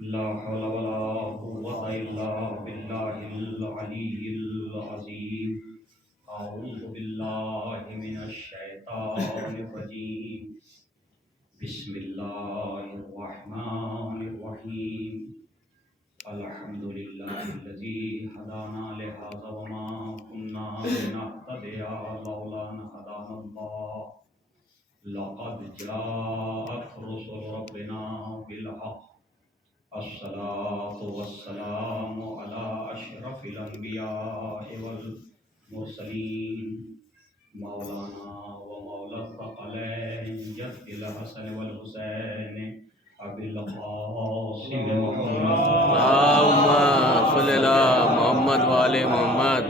لا حول ولا قوة إلا بالله العلي العظيم. أعوذ بالله من الشيطان الرجيم. بسم الله الرحمن الرحيم. الحمد لله الذي هدانا لهذا وما كنا لنهتدي لولا أن هدانا الله. لقد جاءت رسل ربنا بالحق. الصلاة والسلام على أشرف الأنبياء والمرسلين مولانا ومولا الثقلين جد الحسن والحسين أبي القاسم محمد اللهم صل على محمد وآل محمد.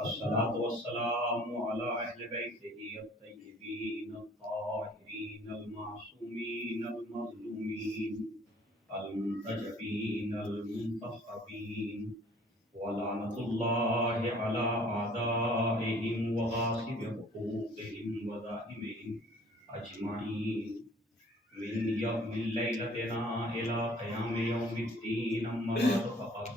الصلاة والسلام على أهل بيته الطيبين الطاهرين المعصومين المظلومين المنتجبين المنتخبين. ولعنة الله على أعدائهم وغاصب حقوقهم وظالمهم أجمعين من ليلتنا إلى قيام يوم الدين. أما بعد فقد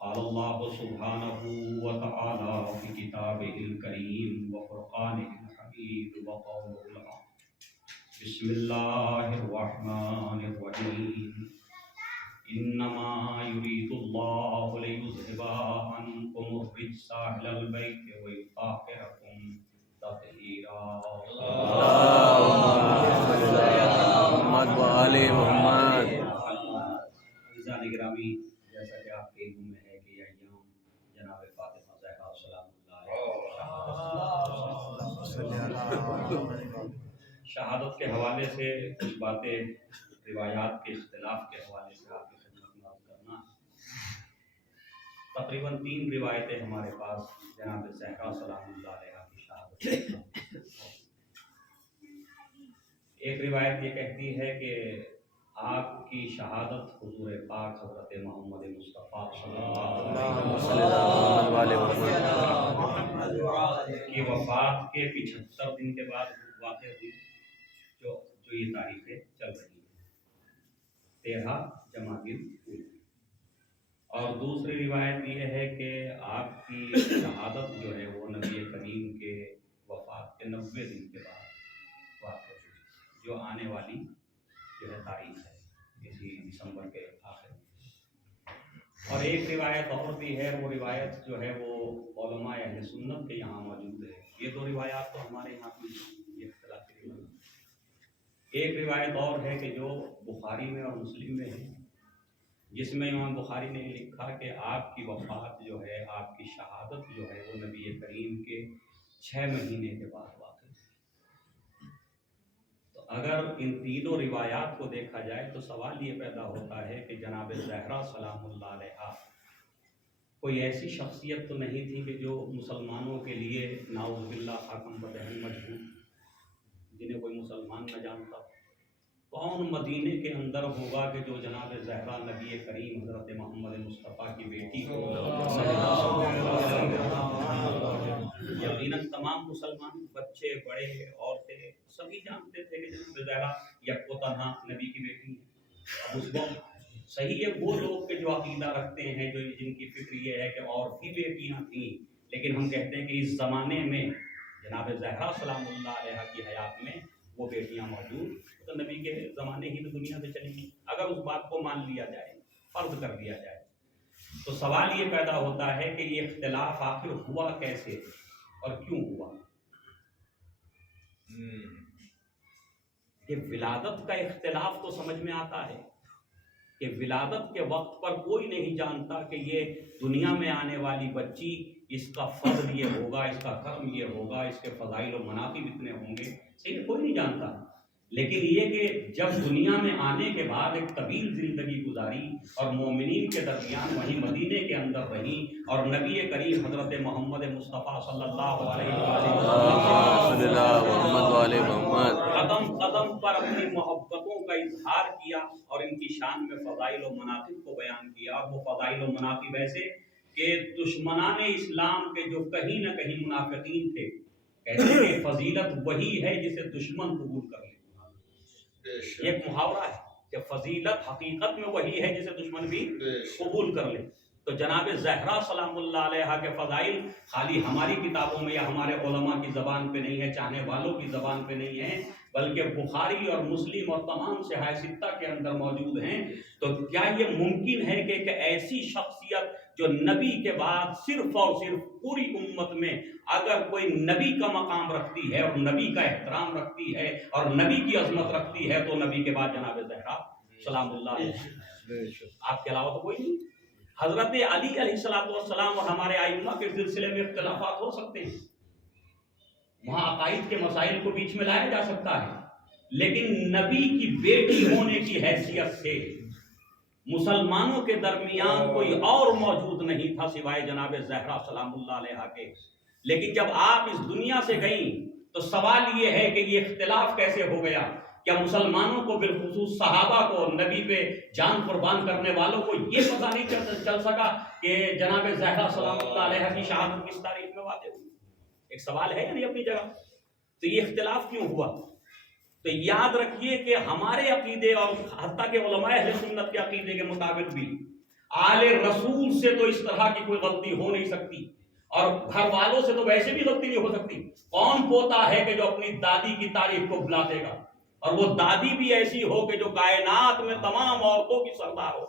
قال الله سبحانه وتعالى في كتابه الكريم وفرقانه الحميد وقوله الحق. بسم الله الرحمن الرحيم. إنما يريد الله ليذهب عنكم الرجس أهل البيت ويطهركم تطهيرا. اللهم صل على محمد وآل محمد. عزیزان گرامی، جیسا کہ آپ کے علم میں ہے کہ یہ ایام جناب فاطمہ زہرا سلام اللہ علیہ شہادت کے حوالے سے کچھ باتیں روایات کے اختلاف کے حوالے سے آپ کی خدمت میں عرض کرنا ہے۔ تقریباً 3 روایتیں ہمارے پاس جناب زہرا سلام اللہ علیہ کی شہادت کی۔ ایک روایت یہ کہتی ہے کہ آپ کی شہادت حضور پاک حضرت محمد مصطفیٰ صلی اللہ علیہ وسلم کی وفات کے 75 دن کے بعد واقع ہوئی، جو یہ تاریخیں چل رہی ہیں 13 جمادی الاولی۔ اور دوسری روایت یہ ہے کہ آپ کی شہادت جو ہے وہ نبی کریم کے وفات کے 90 دن کے بعد واقع ہوئی، جو آنے والی جو ہے تاریخ ہے اسی دسمبر کے آخر میں۔ اور ایک روایت اور بھی ہے، وہ روایت جو ہے وہ علماء اہل سنت کے یہاں موجود ہے۔ یہ 2 روایات تو ہمارے یہاں کی یہ اختلافی روایت۔ ایک روایت اور ہے کہ جو بخاری میں اور مسلم میں ہے، جس میں امام بخاری نے لکھا کہ آپ کی وفات جو ہے، آپ کی شہادت جو ہے وہ نبی کریم کے 6 مہینے کے بعد واقع ہے۔ تو اگر ان تینوں روایات کو دیکھا جائے تو سوال یہ پیدا ہوتا ہے کہ جناب زہرا سلام اللہ علیہ کوئی ایسی شخصیت تو نہیں تھی کہ جو مسلمانوں کے لیے نعوذ باللہ حاکم بدہن مجبور، جنہیں کوئی مسلمان نہ جانتا؟ کون مدینے کے اندر ہوگا کہ جو جناب زہرا نبی کریم حضرت محمد مصطفیٰ کی بیٹی کو یقیناً تمام مسلمان بچے بڑے عورتیں سبھی جانتے تھے کہ جناب زہرا یک و تنہا نبی کی بیٹی ہے۔ اب اس وقت صحیح ہے وہ لوگ کہ جو عقیدہ رکھتے ہیں، جو جن کی فکر یہ ہے کہ اور بھی بیٹیاں تھیں، لیکن ہم کہتے ہیں کہ اس زمانے میں جناب زہرا سلام اللہ علیہ کی حیات میں وہ بیٹیاں موجود تو نبی کے زمانے ہی میں دنیا سے چلی گئی۔ اگر اس بات کو مان لیا جائے، فرض کر دیا جائے، تو سوال یہ پیدا ہوتا ہے کہ یہ اختلاف آخر ہوا کیسے اور کیوں ہوا؟ کہ ولادت کا اختلاف تو سمجھ میں آتا ہے کہ ولادت کے وقت پر کوئی نہیں جانتا کہ یہ دنیا میں آنے والی بچی، اس کا فضل یہ ہوگا، اس کا کرم یہ ہوگا، اس کے فضائل و مناقب اتنے ہوں گے، صحیح کوئی نہیں جانتا۔ لیکن یہ کہ جب دنیا میں آنے کے بعد ایک طویل زندگی گزاری اور مومنین کے درمیان وہیں مدینے کے اندر رہی، اور نبی کریم حضرت محمد مصطفیٰ صلی اللہ علیہ وسلم قدم قدم پر اپنی محبتوں کا اظہار کیا اور ان کی شان میں فضائل و مناقب کو بیان کیا۔ اور وہ فضائل و مناقب ایسے کہ دشمنان اسلام کے جو کہیں نہ کہیں منافقین تھے کہتے ہیں کہ فضیلت وہی ہے جسے دشمن قبول کر لے۔ یہ ایک محاورہ ہے کہ فضیلت حقیقت میں وہی ہے جسے دشمن بھی قبول کر لے. تو جناب زہرا سلام اللہ علیہ کے فضائل خالی ہماری کتابوں میں یا ہمارے علماء کی زبان پہ نہیں ہے، چاہنے والوں کی زبان پہ نہیں ہے، بلکہ بخاری اور مسلم اور تمام صحاح ستہ کے اندر موجود ہیں. تو کیا یہ ممکن ہے کہ ایک ایسی شخصیت جو نبی کے بعد صرف اور صرف پوری امت میں اگر کوئی نبی کا مقام رکھتی ہے اور نبی کا احترام رکھتی ہے اور نبی کی عظمت رکھتی ہے تو نبی کے بعد جناب زہرا سلام اللہ علیہ، آپ کے علاوہ تو کوئی نہیں. حضرت علی علیہ السلام اور ہمارے ائمہ کے سلسلے میں اختلافات ہو سکتے ہیں، وہاں عقائد کے مسائل کو بیچ میں لایا جا سکتا ہے، لیکن نبی کی بیٹی ہونے کی حیثیت سے مسلمانوں کے درمیان کوئی اور موجود نہیں تھا سوائے جناب زہرا سلام اللہ علیہ کے. لیکن جب آپ اس دنیا سے گئیں تو سوال یہ ہے کہ یہ اختلاف کیسے ہو گیا؟ کیا مسلمانوں کو بالخصوص صحابہ کو، نبی پہ جان قربان کرنے والوں کو یہ پتہ نہیں چل سکا کہ جناب زہرا سلام اللہ علیہ کی شہادت کس تاریخ میں واقع ہوئی؟ ایک سوال ہے یعنی اپنی جگہ. تو یہ اختلاف کیوں ہوا؟ تو یاد رکھیے کہ ہمارے عقیدے اور حتیٰ کہ علماء اہل سنت کے عقیدے کے مطابق بھی آل رسول سے تو اس طرح کی کوئی غلطی ہو نہیں سکتی، اور گھر والوں سے تو ویسے بھی غلطی نہیں ہو سکتی. کون پوتا ہے کہ جو اپنی دادی کی تعریف کو بھلا دے گا، اور وہ دادی بھی ایسی ہو کہ جو کائنات میں تمام عورتوں کی سردار ہو؟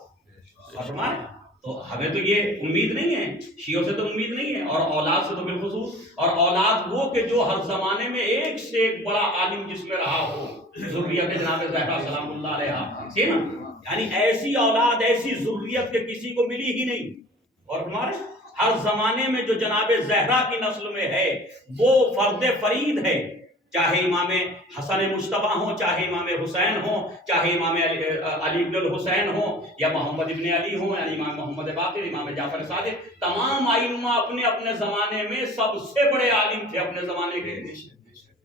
تو ہمیں تو یہ امید نہیں ہے، شیعوں سے تو امید نہیں ہے، اور اولاد سے تو بالخصوص. اور اولاد وہ کہ جو ہر زمانے میں ایک سے ایک بڑا عالم جس میں رہا ہو، ذریت جناب زہرا سلام اللہ علیہ، ٹھیک نا؟ یعنی ایسی اولاد، ایسی ذریت کے کسی کو ملی ہی نہیں. اور ہمارے ہر زمانے میں جو جناب زہرا کی نسل میں ہے وہ فرد فرید ہے، چاہے امام حسن مجتبیٰ ہوں، چاہے امام حسین ہوں، چاہے امام علی بن الحسین ہوں، یا محمد ابن علی ہوں، یعنی امام محمد باقر، امام جعفر صادق. تمام ائمہ اپنے اپنے زمانے میں سب سے بڑے عالم تھے اپنے زمانے کے.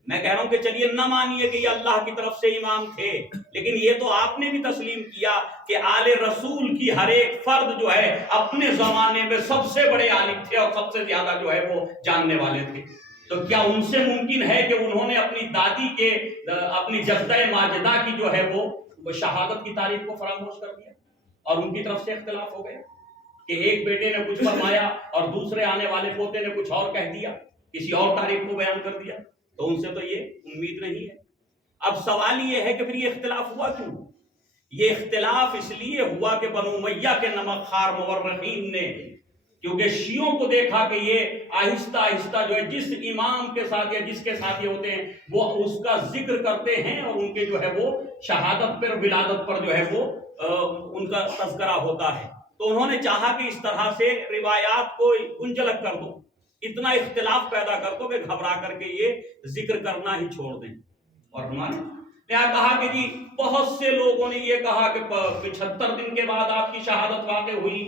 میں کہہ رہا ہوں کہ چلیے نہ مانیے کہ یہ اللہ کی طرف سے امام تھے، لیکن یہ تو آپ نے بھی تسلیم کیا کہ آل رسول کی ہر ایک فرد جو ہے اپنے زمانے میں سب سے بڑے عالم تھے اور سب سے زیادہ جو ہے وہ جاننے والے تھے. تو کیا ان سے ممکن ہے کہ انہوں نے اپنی دادی کے، اپنی جدہ ماجدہ کی جو ہے وہ شہادت کی تاریخ کو فراموش کر دیا اور ان کی طرف سے اختلاف ہو گیا کہ ایک بیٹے نے کچھ فرمایا اور دوسرے آنے والے پوتے نے کچھ اور کہہ دیا، کسی اور تاریخ کو بیان کر دیا؟ تو ان سے تو یہ امید نہیں ہے. اب سوال یہ ہے کہ پھر یہ اختلاف ہوا کیوں؟ یہ اختلاف اس لیے ہوا کہ بنو امیہ کے نمک خوار مورخین نے، کیونکہ شیعوں کو دیکھا کہ یہ آہستہ آہستہ جو ہے جس امام کے ساتھ یا جس کے ساتھ یہ ہوتے ہیں وہ اس کا ذکر کرتے ہیں اور ان کے جو ہے وہ شہادت پر، ولادت پر جو ہے وہ ان کا تذکرہ ہوتا ہے. تو انہوں نے چاہا کہ اس طرح سے روایات کو گنجلک کر دو، اتنا اختلاف پیدا کر دو کہ گھبرا کر کے یہ ذکر کرنا ہی چھوڑ دیں. اور ہمارے نے کہا کہ جی بہت سے لوگوں نے یہ کہا کہ 75 دن کے بعد آپ کی شہادت واقع ہوئی.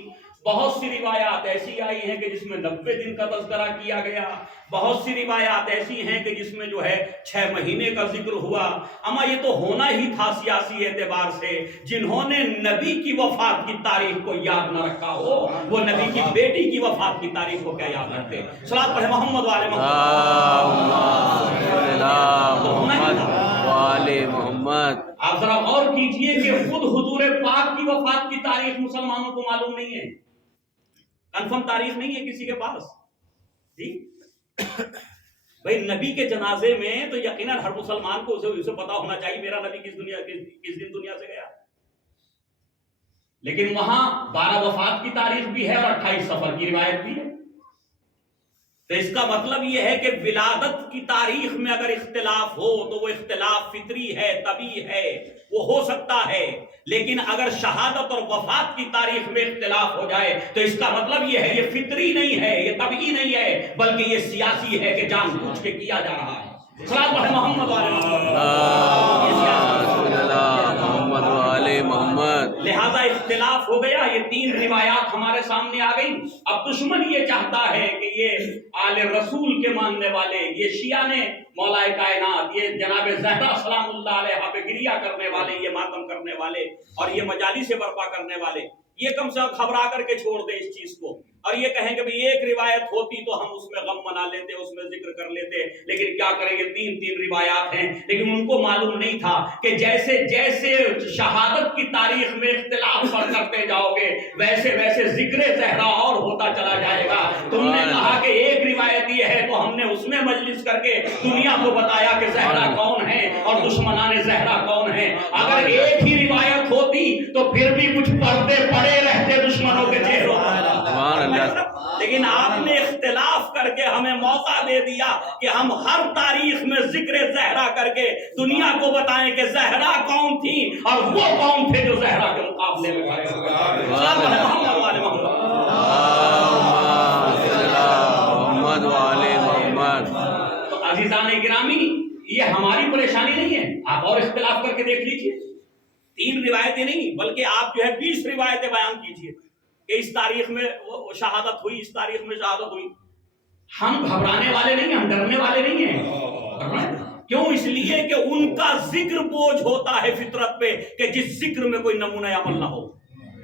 بہت سی روایات ایسی آئی ہیں کہ جس میں 90 دن کا تذکرہ کیا گیا، بہت سی روایات ایسی ہیں کہ جس میں جو ہے 6 مہینے کا ذکر ہوا. اما یہ تو ہونا ہی تھا سیاسی اعتبار سے. جنہوں نے نبی کی وفات کی تاریخ کو یاد نہ رکھا ہو وہ نبی کی بیٹی کی وفات کی تاریخ کو کیا یاد رکھتے؟ صلوات پڑھے محمد والے محمد. آپ ذرا غور کیجئے کہ خود حضور پاک کی وفات کی تاریخ مسلمانوں کو معلوم نہیں ہے، کنفرم تاریخ نہیں ہے کسی کے پاس. جی بھئی نبی کے جنازے میں تو یقیناً ہر مسلمان کو اسے پتا ہونا چاہیے میرا نبی کس دن دنیا سے گیا. لیکن وہاں 12 وفات کی تاریخ بھی ہے اور 28 صفر کی روایت بھی ہے. تو اس کا مطلب یہ ہے کہ ولادت کی تاریخ میں اگر اختلاف ہو تو وہ اختلاف فطری ہے، طبیعی ہے، وہ ہو سکتا ہے. لیکن اگر شہادت اور وفات کی تاریخ میں اختلاف ہو جائے تو اس کا مطلب یہ ہے یہ فطری نہیں ہے، یہ طبیعی نہیں ہے، بلکہ یہ سیاسی ہے کہ جان بوجھ کے کیا جا رہا ہے. صلوات پڑھے محمد والے محمد. لہذا اختلاف ہو گیا. یہ 3 روایات ہمارے سامنے آ گئی. اب دشمن یہ چاہتا ہے کہ یہ آل رسول کے ماننے والے، یہ شیعہ نے مولا کائنات، یہ جناب زہرا سلام اللہ علیہ پہ گریہ کرنے والے، یہ ماتم کرنے والے اور یہ مجالس برپا کرنے والے، یہ کم سے کم گھبرا کر کے چھوڑ دیں اس چیز کو اور یہ کہیں کہ بھئی ایک روایت ہوتی تو ہم اس میں غم منا لیتے, اس میں ذکر کر لیتے, لیکن کیا کریں گے, 3 روایات ہیں. لیکن ان کو معلوم نہیں تھا کہ جیسے جیسے شہادت کی تاریخ میں اختلاف کرتے جاؤ گے ویسے ویسے ذکر زہرا اور ہوتا چلا جائے گا. تم نے کہا کہ ایک روایت یہ ہے تو ہم نے اس میں مجلس کر کے دنیا کو بتایا کہ زہرا کون ہے اور دشمنان زہرا کون ہے. اگر ایک ہی روایت ہوتی تو پھر بھی کچھ پردے پڑے رہتے دشمنوں کے چہروں پر, لیکن آپ نے اختلاف کر کے ہمیں موقع دے دیا کہ ہم ہر تاریخ میں ذکر زہرا کر کے دنیا کو بتائیں کہ زہرا کون تھی اور وہ کون تھے جو زہرا کے مقابلے میں کھڑے ہوئے. تو عزیزان گرامی, یہ ہماری پریشانی نہیں ہے, آپ اور اختلاف کر کے دیکھ لیجئے. 3 روایتیں نہیں بلکہ آپ جو ہے 20 روایتیں بیان کیجئے کہ اس تاریخ میں شہادت ہوئی, اس تاریخ میں شہادت ہوئی. ہم گھبرانے والے نہیں, ہم ڈرنے والے نہیں ہیں. کیوں؟ اس لیے کہ ان کا ذکر بوجھ ہوتا ہے فطرت پہ کہ جس ذکر میں کوئی نمونہ عمل نہ ہو,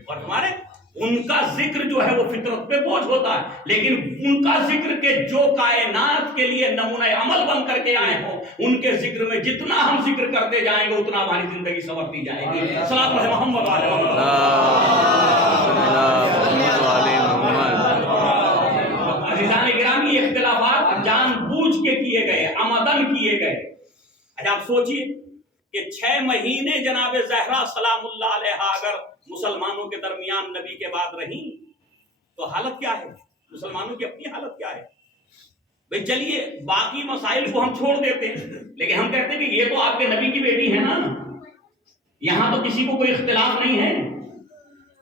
اور ہمارے ان کا ذکر جو ہے وہ فطرت پہ بوجھ ہوتا ہے, لیکن ان کا ذکر کے جو کائنات کے لیے نمونہ عمل بن کر کے آئے ہوں ان کے ذکر میں جتنا ہم ذکر کرتے جائیں گے اتنا ہماری زندگی سنورتی جائے گی. صلوات محمد علیہ عزیزان گرامی, اختلافات جان بوجھ کے کیے گئے, عمدن کیے گئے. اچھا آپ سوچئے کہ 6 مہینے جناب زہرا سلام اللہ علیہا اگر مسلمانوں کے درمیان نبی کے بعد رہیں تو حالت کیا ہے, مسلمانوں کی اپنی حالت کیا ہے. بھئی چلیے باقی مسائل کو ہم چھوڑ دیتے ہیں, لیکن ہم کہتے ہیں کہ یہ تو آپ کے نبی کی بیٹی ہے نا, یہاں تو کسی کو کوئی اختلاف نہیں ہے.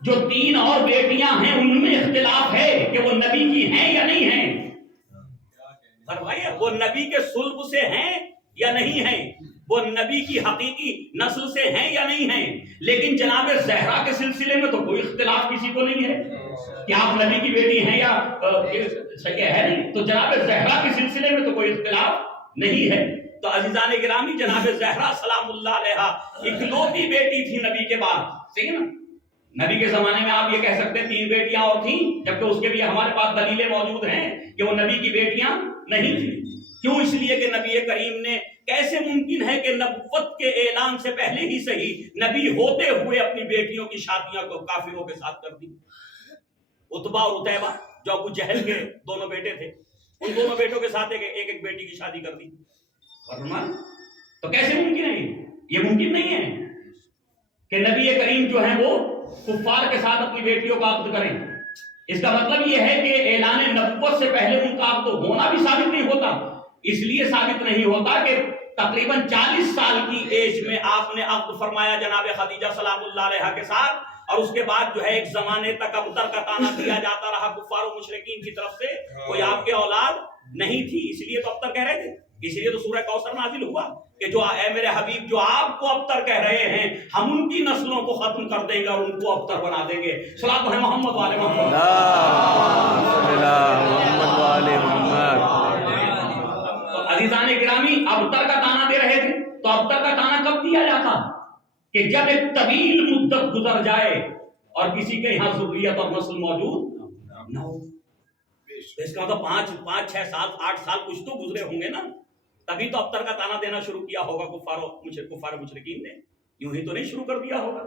جو 3 اور بیٹیاں ہیں ان میں اختلاف ہے کہ وہ نبی کی ہیں یا نہیں ہیں. فرمائیے وہ نبی کے صلب سے ہیں یا نہیں ہیں, وہ نبی کی حقیقی نسل سے ہیں یا نہیں ہیں. لیکن جناب زہرا کے سلسلے میں تو کوئی اختلاف کسی کو نہیں ہے کہ آپ نبی کی بیٹی ہیں یا صحیح ہے نہیں. تو جناب زہرا کے سلسلے میں تو کوئی اختلاف نہیں ہے. تو عزیزان گرامی, جناب زہرا سلام اللہ علیہا اکلوتی بیٹی تھی نبی کے بعد, صحیح ہے نا. نبی کے زمانے میں آپ یہ کہہ سکتے ہیں 3 بیٹیاں اور تھیں, جبکہ اس کے بھی ہمارے پاس دلیلیں موجود ہیں کہ وہ نبی کی بیٹیاں نہیں تھیں. کیوں؟ اس لیے کہ نبی کریم نے, کیسے ممکن ہے کہ نبوت کے اعلان سے پہلے ہی صحیح نبی ہوتے ہوئے اپنی بیٹیوں کی شادیاں کو کافروں کے ساتھ کر دی. عتبہ اور عتیبہ جو ابو جہل کے دونوں بیٹے تھے, ان دونوں بیٹوں کے ساتھ ایک بیٹی کی شادی کر دی. تو کیسے ممکن ہے یہ ممکن نہیں ہے کہ نبی کریم جو ہیں وہ کفار کے ساتھ اپنی بیٹیوں کا عقد کریں. اس کا مطلب یہ ہے کہ اعلان نبوت سے پہلے ان کا عقد ہونا بھی ثابت نہیں ہوتا. اس لیے ثابت نہیں ہوتا کہ تقریباً 40 سال کی ایج میں آپ نے عقد فرمایا جناب خدیجہ سلام اللہ علیہا کے ساتھ, اور اس کے بعد جو ہے ایک زمانے تک ابتر کا تانا دیا جاتا رہا کفار و مشرکین کی طرف سے, کوئی آپ کے اولاد نہیں تھی. اس لیے تو ابتر کہہ رہے تھے, اس لیے تو سورہ کوثر نازل ہوا کہ جو اے میرے حبیب جو آپ کو ابتر کہہ رہے ہیں ہم ان کی نسلوں کو ختم کر دیں گے اور ان کو ابتر بنا دیں گے. صلوات ہے محمد والے محمد. تو عزیزان گرامی, ابتر کا تانا دے رہے تھے, تو ابتر کا تانا کب دیا جاتا کہ جب ایک طویل مدت گزر جائے اور کسی کے یہاں ذریت اور نسل موجود نہ ہو. اس کا مطلب 5 6 7 8 سال کچھ تو گزرے ہوں گے نا, تبھی تو ابتر کا تانا دینا شروع کیا ہوگا کفار مشرکین نے, یوں ہی تو نہیں شروع کر دیا ہوگا.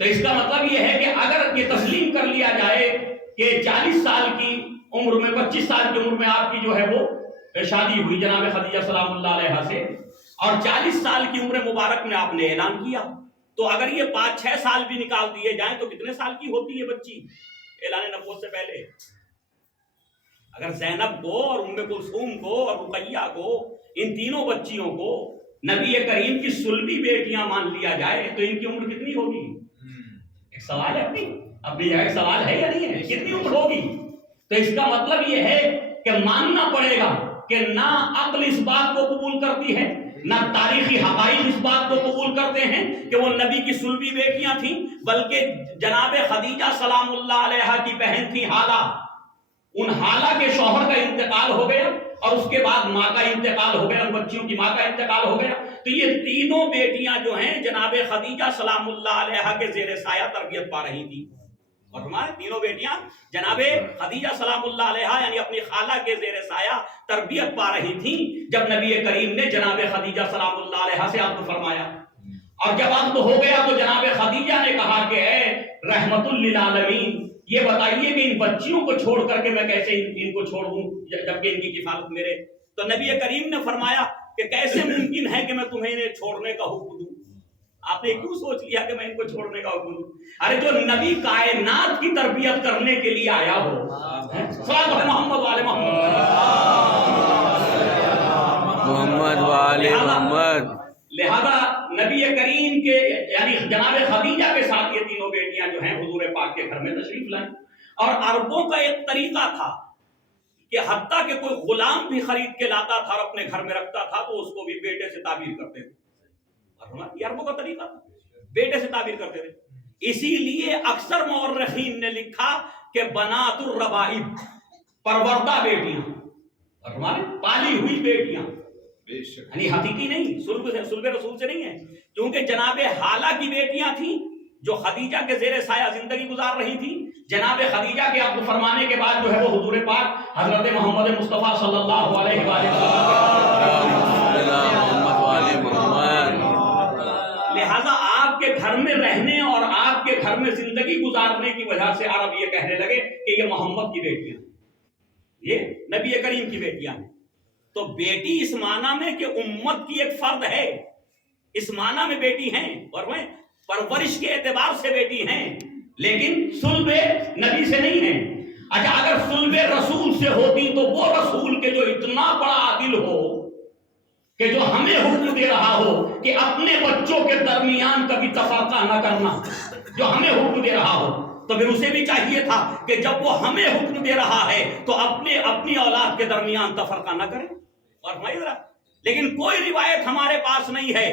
تو اس کا مطلب یہ ہے کہ اگر یہ تسلیم کر لیا جائے کہ 40 سال کی عمر میں 25 سال کی عمر میں آپ کی جو ہے وہ شادی ہوئی جناب خدیجہ سلام اللہ علیہا سے, اور 40 سال کی عمر مبارک میں آپ نے اعلان کیا, تو اگر یہ 5 6 سال بھی نکال دیے جائیں تو کتنے سال کی ہوتی ہے بچی اعلان نبوت سے پہلے؟ اگر زینب کو اور ام کلثوم کو اور رقیہ کو, ان تینوں بچیوں کو نبی کریم کی سلبی بیٹیاں مان لیا جائے تو ان کی عمر کتنی ہوگی؟ ایک سوال ہے, اپنی جگہ سوال ہے یا نہیں ہے, کتنی عمر ہوگی؟ تو اس کا مطلب یہ ہے کہ ماننا پڑے گا کہ نہ عقل اس بات کو قبول کرتی ہے, نہ تاریخی حقائق اس بات کو قبول کرتے ہیں کہ وہ نبی کی سلبی بیٹیاں تھیں, بلکہ جناب خدیجہ سلام اللہ علیہا کی بہن تھی حالہ. ان حالہ کے شوہر کا انتقال ہو گیا اور اس کے بعد ماں کا انتقال ہو گیا, ان بچیوں کی ماں کا انتقال ہو گیا. تو یہ تینوں بیٹیاں جو ہیں جناب خدیجہ سلام اللہ علیہا کے زیر سایہ تربیت پا رہی تھی. اور ہمارے تینوں بیٹیاں جناب خدیجہ سلام اللہ علیہا یعنی اپنی خالہ کے زیر سایہ تربیت پا رہی تھیں جب نبی کریم نے جناب خدیجہ سلام اللہ علیہا سے عقد فرمایا. اور جب عقد ہو گیا تو جناب خدیجہ نے کہا کہ اے رحمت للعالمین یہ بتائیے کہ ان بچیوں کو چھوڑ کر کے میں کیسے ان کو چھوڑ دوں جبکہ ان کی کفالت میرے. تو نبی کریم نے فرمایا کہ کیسے ممکن ہے کہ میں تمہیں انہیں چھوڑنے کا حکم دوں. آپ نے کیوں سوچ لیا کہ میں ان کو چھوڑنے کا حکم دوں؟ ارے جو نبی کائنات کی تربیت کرنے کے لیے آیا ہو. صلوات محمد والے محمد والے محمد. لہذا نبی کریم کے یعنی جناب خدیجہ کے ساتھ یہ تینوں بیٹیاں جو ہیں حضور پاک کے گھر میں تشریف لائیں. اور عربوں کا ایک طریقہ تھا کہ حتیٰ کہ کوئی غلام بھی خرید کے لاتا تھا اور اپنے گھر میں رکھتا تھا تو اس کو بھی بیٹے سے تعبیر کرتے تھے. یہ عربوں کا طریقہ تھا, بیٹے سے تعبیر کرتے تھے. اسی لیے اکثر مورخین نے لکھا کہ بنات الربائب پروردہ بیٹیاں اور ہمارے پالی ہوئی بیٹیاں یعنی حقیقی نہیں, سلب رسول سے نہیں ہے. کیونکہ جناب حالہ کی بیٹیاں تھیں جو خدیجہ کے زیر سایہ زندگی گزار رہی تھی. جناب خدیجہ کے عقد فرمانے کے بعد جو ہے وہ حضور پاک حضرت محمد مصطفیٰ صلی اللہ علیہ وآلہ وسلم. لہذا آپ کے گھر میں رہنے اور آپ کے گھر میں زندگی گزارنے کی وجہ سے عرب یہ کہنے لگے کہ یہ محمد کی بیٹیاں, یہ نبی کریم کی بیٹیاں ہیں. تو بیٹی اس معنی میں کہ امت کی ایک فرد ہے, اس معنی میں بیٹی ہیں اور وہ پرورش کے اعتبار سے بیٹی ہیں, لیکن صلب نبی سے نہیں ہیں. اچھا اگر صلب رسول سے ہوتی تو وہ رسول کے جو اتنا بڑا عادل ہو کہ جو ہمیں حکم دے رہا ہو کہ اپنے بچوں کے درمیان کبھی تفرقہ نہ کرنا, جو ہمیں حکم دے رہا ہو تو پھر اسے بھی چاہیے تھا کہ جب وہ ہمیں حکم دے رہا ہے تو اپنی اولاد کے درمیان تفرقہ نہ کرے. اور لیکن کوئی روایت ہمارے پاس نہیں ہے,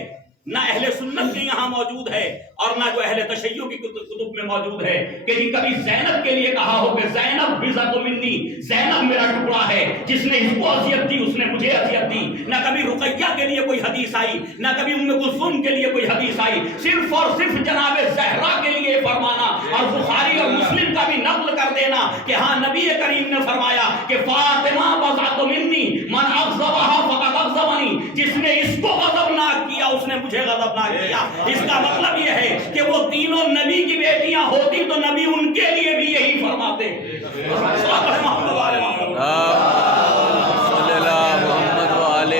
نہ اہل سنت کے یہاں موجود ہے اور نہ جو اہل تشیع کی کتب میں موجود ہے کہ جی کبھی زینب کے لیے کہا ہو کہ زینب بضعۃ منی, زینب میرا ٹکڑا ہے, جس نے اس کو اذیت دی اس نے مجھے اذیت دی. نہ کبھی رقیہ کے لیے کوئی حدیث آئی, نہ کبھی ام کلثوم کے لیے کوئی حدیث آئی. صرف اور صرف جناب زہرا کے لیے فرمانا اور بخاری اور مسلم کا بھی نقل کر دینا کہ ہاں نبی کریم نے فرمایا کہ فاطمہ بضعۃ منی من اغضبها فقد اغضبنی, جس نے اس کو غضبناک کیا اس نے مجھے غضبناک کیا. اس کا مطلب یہ ہے کہ وہ تینوں نبی کی بیٹیاں ہوتی تو نبی ان کے لیے بھی یہی فرماتے. محمد والے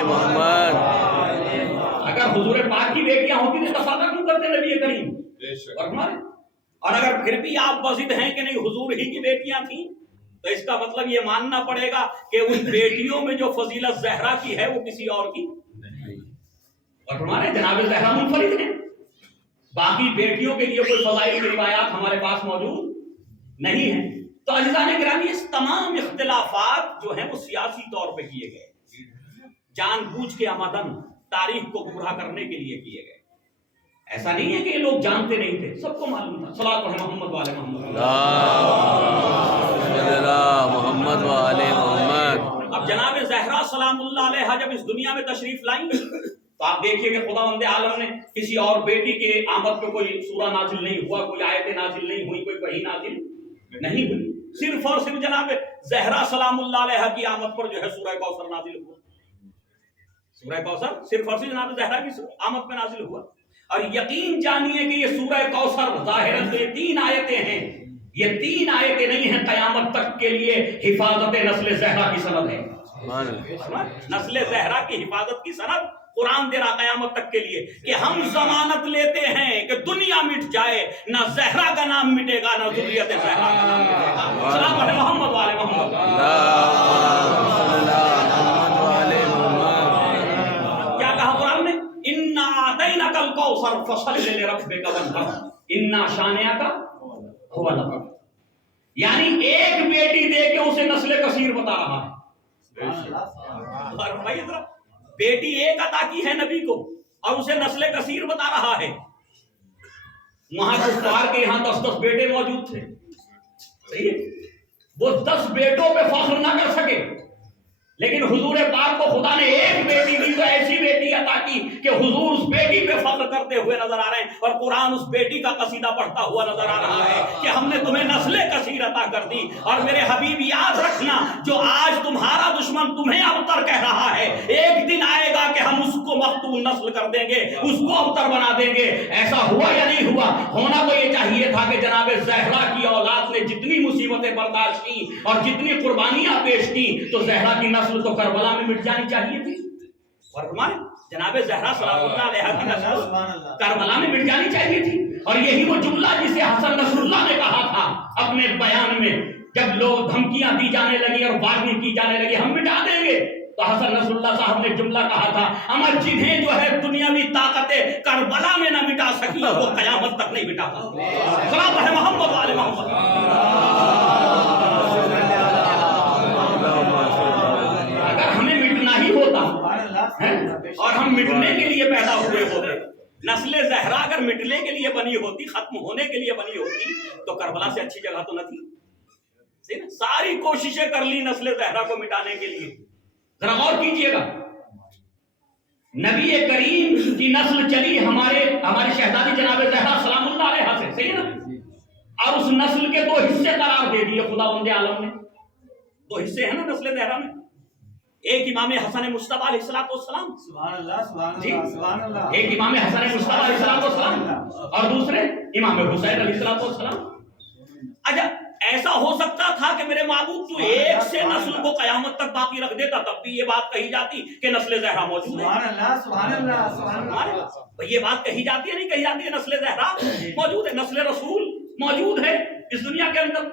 محمد. اگر حضور پاک کی بیٹیاں ہوتی تو تصادق کیوں کرتے نبی کریم؟ اور اگر پھر بھی آپ بضد ہیں کہ نہیں حضور ہی کی بیٹیاں تھیں تو اس کا مطلب یہ ماننا پڑے گا کہ ان بیٹیوں میں جو فضیلت زہرا کی ہے وہ کسی اور کی اور ہمارے جناب زہرا منفرد ہیں. باقی بیٹیوں کے لیے کوئی فضائل کی روایات ہمارے پاس موجود نہیں ہیں. تو عزیزان گرامی اس تمام اختلافات جو ہیں وہ سیاسی طور پہ کیے گئے, جان بوجھ کے عمدن تاریخ کو گمراہ کرنے کے لیے کیے گئے. ایسا نہیں ہے کہ یہ لوگ جانتے نہیں تھے, سب کو معلوم تھا. صلوات محمد والے محمد محمد والے محمد. اب جناب زہرا سلام اللہ علیہا جب اس دنیا میں تشریف لائیں تو آپ دیکھیے کہ خداوند عالم نے کسی اور بیٹی کے آمد پہ کوئی سورہ نازل نہیں ہوا, کوئی آیت نازل نہیں ہوئی, کوئی وحی نازل نہیں ہوئی. صرف اور صرف جناب زہرا سلام اللہ علیہا کی آمد پر جو ہے سورہ کوثر نازل ہوا. سورہ کوثر صرف اور صرف جناب زہرا کی آمد پہ نازل ہوا. اور یقین جانیے کہ یہ سورہ کوثر ظاہراً یہ 3 آیتیں ہیں, یہ 3 آیتیں نہیں ہیں, قیامت تک کے لیے حفاظت نسل زہرا کی سند ہے. نسل زہرا کی حفاظت کی سند قرآن دے رہا قیامت تک کے لیے کہ ہم ضمانت لیتے ہیں کہ دنیا مٹ جائے نہ زہرا کا نام مٹے گا نہ ذریت زہرا کا نام مٹے گا. سلام علیہ محمد والے محمد. کیا کہا قرآن نے؟ انا اعطیناک الکوثر فصل لربک وانحر انا شانئک هو الابتر. یعنی ایک بیٹی دے کے اسے نسل کثیر بتا رہا ہے. بیٹی ایک عطا کی ہے نبی کو اور اسے نسل کثیر بتا رہا ہے. وہاں کفار کے یہاں 10 بیٹے موجود تھے, صحیح ہے, وہ 10 بیٹوں پہ فخر نہ کر سکے لیکن حضور پاک کو خدا نے ایک بیٹی دی تو ایسی بیٹی عطا کی کہ حضور اس بیٹی پہ فخر کرتے ہوئے نظر آ رہے ہیں، اور قرآن اس بیٹی کا قصیدہ پڑھتا ہوا نظر آ رہا ہے کہ ہم نے تمہیں نسل کثیر عطا کر دی۔ اور میرے حبیب یاد رکھنا، جو آج تمہارا دشمن تمہیں ابتر کہہ رہا ہے، ایک دن آئے گا کہ ہم اس کو مقتول نسل کر دیں گے، اس کو ابتر بنا دیں گے۔ ایسا ہوا یا نہیں ہوا؟ ہونا تو یہ چاہیے تھا کہ جناب زہرا کی اولاد نے جتنی مصیبتیں برداشت کی اور جتنی قربانیاں پیش کی، تو زہرا کی نسل تو کربلا میں مٹ جانی چاہیے تھی۔ فرمائے جناب زہرا سلام اللہ علیہا کی نسل کربلا میں مٹ جانی چاہیے تھی۔ اور یہی وہ جملہ جسے حسن نصر اللہ نے کہا تھا اپنے بیان میں، جب لوگ دھمکیاں دی جانے لگی اور وارننگ کی جانے لگی ہم مٹا دیں گے، تو حسن نصر اللہ صاحب نے جملہ کہا تھا، اما جنہیں جو ہے دنیاوی طاقتیں کربلا میں نہ مٹا سکی وہ قیامت تک نہیں مٹا سکتی۔ سلام ہے محمد والے محمد۔ اگر ہمیں مٹنا ہی ہوتا اور ہم مٹنے کے لیے پیدا ہوئے ہوتے، نسل زہرا اگر مٹنے کے لیے بنی ہوتی، ختم ہونے کے لیے بنی ہوتی، تو کربلا سے اچھی جگہ تو نہ تھی۔ ساری کوششیں کر لی نسل زہرا کو مٹانے کے لیے۔ ذرا غور کیجئے گا، نبی کریم کی نسل چلی ہماری شہزادی جناب زہرا سلام اللہ علیہا سے، صحیح ہے نا؟ اور اس نسل کے دو حصے قرار دے دیے خداوند عالم نے۔ دو حصے ہیں نا نسل زہرا میں، ایک امام حسن مصطفیٰ علیہ السلام، سبحان اللہ سبحان جی، اللہ سبحان اللہ، ایک امام حسن مصطفیٰ علیہ السلام اور دوسرے امام حسین علیہ السلام۔ اچھا ایسا ہو سکتا تھا کہ میرے معبود تو ایک سے نسل کو قیامت تک باقی رکھ دیتا، تب بھی یہ بات کہی جاتی کہ نسل زہرا موجود ہے۔ سبحان اللہ سبحان اللہ سبحان اللہ، یہ بات کہی جاتی ہے نہیں کہی جاتی ہے؟ نسل زہرا موجود ہے، نسل رسول موجود ہے اس دنیا کے اندر۔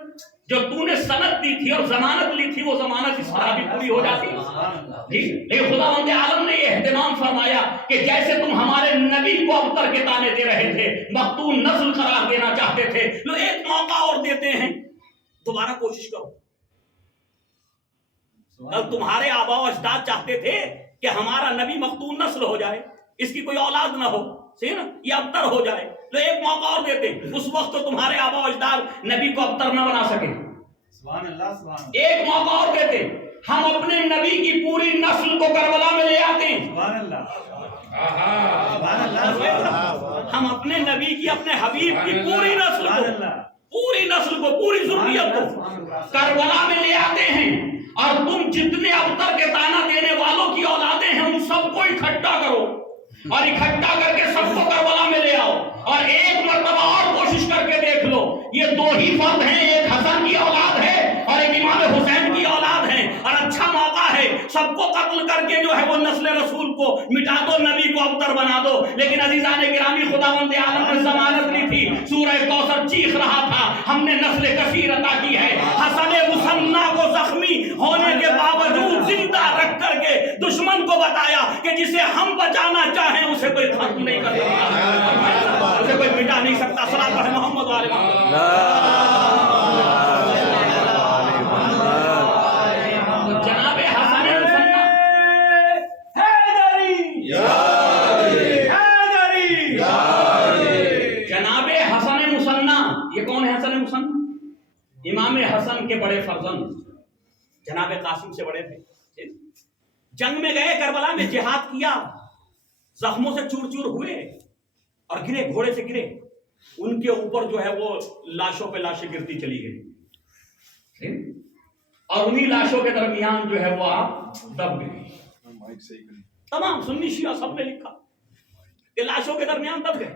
جو تو نے سند دی تھی اور ضمانت لی تھی، وہ ضمانت اس طرح بھی پوری ہو جاتی جی۔ لیکن خداوند عالم نے یہ اہتمام فرمایا کہ جیسے تم ہمارے نبی کو ابتر کے تانے دے رہے تھے، مقتول نسل قرار دینا چاہتے تھے، لو ایک موقع اور دیتے ہیں، دوبارہ کوشش کرو۔ کل تمہارے آبا و اجداد چاہتے تھے کہ ہمارا نبی مقتول نسل ہو جائے، اس کی کوئی اولاد نہ ہو، صحیح نا، یہ ابتر ہو جائے، تو ایک موقع اور دیتے۔ اس وقت تو تمہارے آبا و اجداد نبی کو ابتر نہ بنا سکے، سبحان اللہ سبحان اللہ، ایک موقع اور دیتے، ہم اپنے نبی کی پوری نسل کو کربلا میں لے آتے ہیں۔ سبحان اللہ سبحان اللہ، ہم اپنے نبی کی، اپنے حبیب کی پوری نسل کو، پوری ذریت کو کربلا میں لے آتے ہیں، اور تم جتنے ابتر کے تانا دینے والوں کی اولادیں ہیں ان سب کو اکٹھا کرو، اور اکٹھا کر کے سب کو کربلا میں لے آؤ، اور ایک مرتبہ اور کوشش کر کے دیکھ لو، یہ دو ہی فرد ہیں، ایک حسن کی اولاد ہے اور ایک امام حسین کی اولاد ہے، اور اچھا موقع ہے سب کو قتل کر کے جو ہے وہ نسل رسول کو مٹا دو، نبی کو ابتر بنا دو۔ لیکن عزیزان گرامی، خداوند عالم نے ضمانت لی تھی، سورہ کوثر چیخ رہا تھا، ہم نے نسل کثیر عطا کی ہے۔ حسن مصنع کو زخمی ہونے کے باوجود زندہ رکھ کر کے دشمن کو بتایا کہ جسے ہم بچانا چاہیں اسے کوئی ختم نہیں کر سکتا، اسے کوئی مٹا نہیں سکتا۔ صلاۃ پڑھیں محمد والے محمد۔ جناب حسن مصنع، جناب حسن مصنع، یہ کون ہے حسن مصنع؟ امام حسن کے بڑے فرزند جناب قاسم سے بڑے تھے، جنگ میں گئے، کربلا میں جہاد کیا، زخموں سے چور چور ہوئے اور گرے، گھوڑے سے گرے، ان کے اوپر جو ہے وہ لاشوں پہ لاشیں گرتی چلی گئی، اور انہی لاشوں کے درمیان جو ہے وہ آپ دب گئے۔ تمام سنی شیعہ سب نے لکھا کہ لاشوں کے درمیان دب گئے۔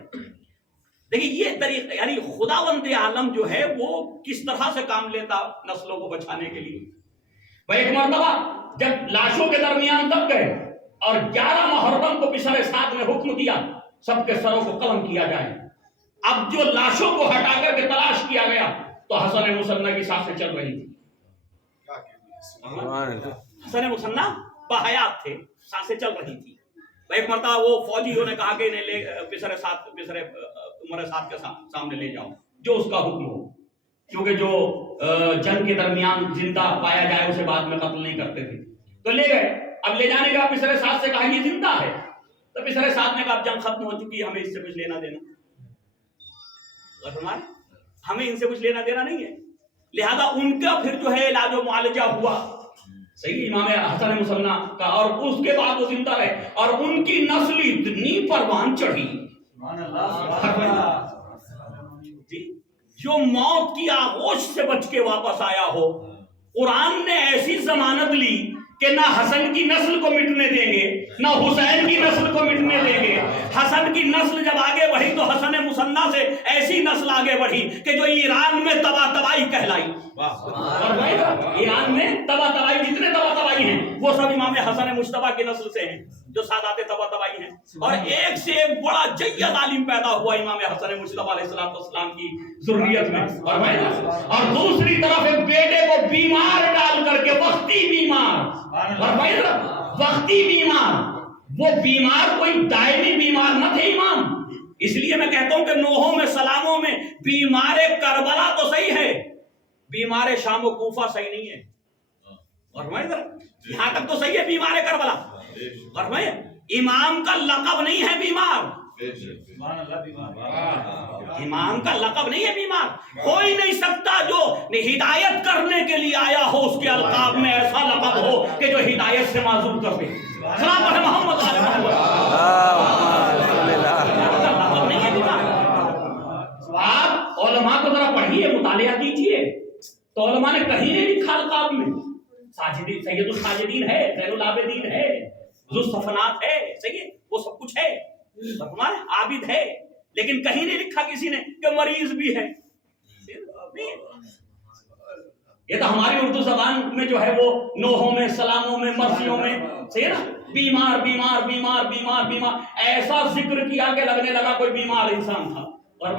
دیکھیں یہ طریقہ، یعنی خداوند عالم جو ہے وہ کس طرح سے کام لیتا نسلوں کو بچانے کے لیے۔ وہ ایک مرتبہ جب لاشوں کے درمیان دب گئے اور 11 محرم کو پسر سات نے حکم دیا سب کے سروں کو قلم کیا جائے، اب جو لاشوں کو ہٹا کر کے تلاش کیا گیا تو حسن مصنع کی سانسیں چل رہی تھی۔ حسن مصنع بحیات تھے، سانسیں چل رہی تھی۔ ایک مرتبہ وہ فوجیوں نے کہا کہ انہیں پسر عمر سات کے سامنے لے جاؤ، جو اس کا حکم ہو، کیونکہ جو جنگ کے درمیان زندہ پایا جائے اسے بعد میں قتل نہیں کرتے تھے، تو لے گئے۔ اب لے جانے کا پسر سات سے کہا یہ زندہ ہے، تو پسر سات نے کہا اب جنگ ختم ہو چکی ہے، ہمیں اس سے کچھ لینا دینا، ہمیں ان سے کچھ لینا دینا نہیں ہے۔ لہذا ان کا پھر جو ہے علاج و معالجہ ہوا، صحیح امام حسن مسلح کا، اور اس کے بعد وہ زندہ رہے اور ان کی نسل اتنی پروان چڑھی سبحان اللہ سبحان اللہ جی، جو موت کی آغوش سے بچ کے واپس آیا ہو، قرآن نے ایسی ضمانت لی کہ نہ حسن کی نسل کو مٹنے دیں گے، نہ حسین کی نسل کو مٹنے دیں گے۔ حسن کی نسل جب آگے بڑھی تو حسن مسنہ سے ایسی نسل آگے بڑھی کہ جو ایران میں تباہ تباہی کہلائی۔ اور ایران میں تباہ تباہی، جتنے تباہ تباہی ہیں وہ سب امام حسن مجتبیٰ کی نسل سے ہیں، جو سادات تباہ تباہی ہیں۔ اور ایک سے ایک بڑا جید عالم پیدا ہوا امام حسن مجتبیٰ علیہ السلام کی ذریت میں۔ اور دوسری طرف ایک بیٹے کو بیمار ڈال کر کے، وقتی بیمار، وقتی بیمار، وہ بیمار کوئی دائمی بیمار نہ تھے امام۔ اس لیے میں کہتا ہوں کہ نوحوں میں سلاموں میں بیمار کربلا تو صحیح ہے، بیمار شام و کوفہ صحیح نہیں ہے۔ یہاں تک تو صحیح ہے بیمار کربلا، فرمائے امام کا لقب نہیں ہے بیمار، سبحان اللہ بیمار، امام کا لقب نہیں ہے بیمار۔ کوئی نہیں سکتا جو ہدایت کرنے کے لیے آیا ہو اس کے القاب میں ایسا لقب ہو کہ جو ہدایت سے معذور کر دے۔ سلام پڑھے محمد علیہ محمد، لقب نہیں ہے بیمار۔ آپ علماء کو ذرا پڑھیے، مطالعہ کیجیے، تو علماء نے کہیں نہیں لکھا القاب میں۔ ساجدین، سید الساجدین ہے، زین العابدین ہے، ذو الصفنات ہے، صحیح ہے، وہ سب کچھ ہے، عابد ہے، لیکن کہیں نہیں لکھا کسی نے کہ مریض بھی ہے۔ یہ تو ہماری اردو زبان میں جو ہے وہ نوحوں میں، سلاموں میں، مرثیوں میں، صحیح نا، بیمار بیمار بیمار بیمار بیمار، ایسا ذکر کیا کہ لگنے لگا کوئی بیمار انسان تھا۔ اور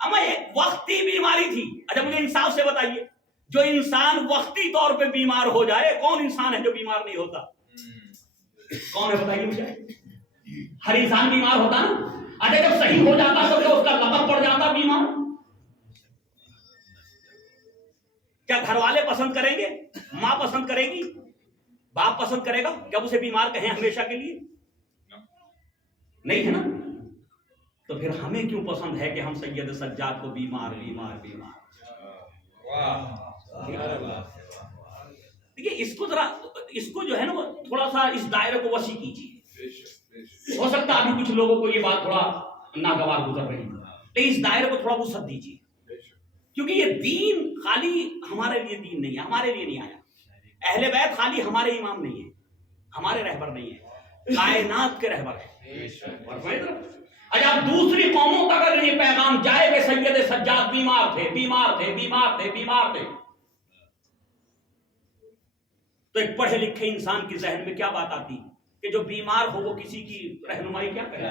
اما ایک وقتی بیماری تھی۔ اچھا مجھے انصاف سے بتائیے، جو انسان وقتی طور پہ بیمار ہو جائے، کون انسان ہے جو بیمار نہیں ہوتا؟ کون ہے بتائیے مجھے؟ ہر انسان بیمار ہوتا نا۔ اچھا جب صحیح ہو جاتا تو کیا اس کا لقب پڑ جاتا بیمار؟ کیا گھر والے پسند کریں گے؟ ماں پسند کرے گی؟ باپ پسند کرے گا کیا اسے بیمار کہیں ہمیشہ کے لیے؟ نہیں ہے نا۔ تو پھر ہمیں کیوں پسند ہے کہ ہم سید سجاد کو بیمار بیمار بیمار؟ دیکھیے اس کو ذرا، اس کو جو ہے نا وہ تھوڑا سا اس دائرے کو وسیع کیجیے۔ ہو سکتا ہے ابھی کچھ لوگوں کو یہ بات تھوڑا ناگوار گزر رہی ہے، لیکن اس دائرے کو تھوڑا وسعت دیجیے، کیونکہ یہ دین خالی ہمارے لیے دین نہیں ہے، ہمارے لیے نہیں آیا۔ اہل بیت خالی ہمارے امام نہیں ہے، ہمارے رہبر نہیں ہے، کائنات کے رہبر ہیں۔ اچھا اب دوسری قوموں تک اگر یہ پیغام جائے کہ سید سجاد بیمار تھے بیمار تھے بیمار تھے بیمار تھے، تو ایک پڑھے لکھے انسان کے ذہن میں کیا بات آتی کہ جو بیمار ہو وہ کسی کی رہنمائی کیا کرے؟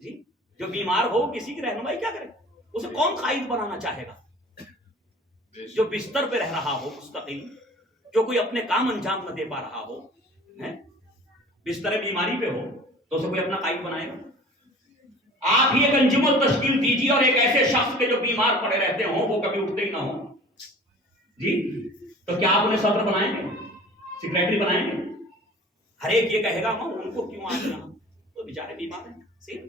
جی، جو بیمار ہو کسی کی رہنمائی کیا کرے؟ اسے کون قائد بنانا چاہے گا؟ جو بستر پہ رہ رہا ہو مستقل، جو کوئی اپنے کام انجام نہ دے پا رہا ہو، بستر بیماری پہ ہو، تو اسے کوئی اپنا قائد بنائے گا؟ آپ ہی ایک انجمن تشکیل دیجیے اور ایک ایسے شخص کے جو بیمار پڑے رہتے ہوں، وہ کبھی اٹھتے ہی نہ ہوں، جی، تو کیا آپ انہیں صدر بنائیں گے، سیکریٹری بنائیں گے؟ ہر ایک یہ کہے گا ان کو کیوں آنا، تو بیچارے بیمار ہیں، صحیح۔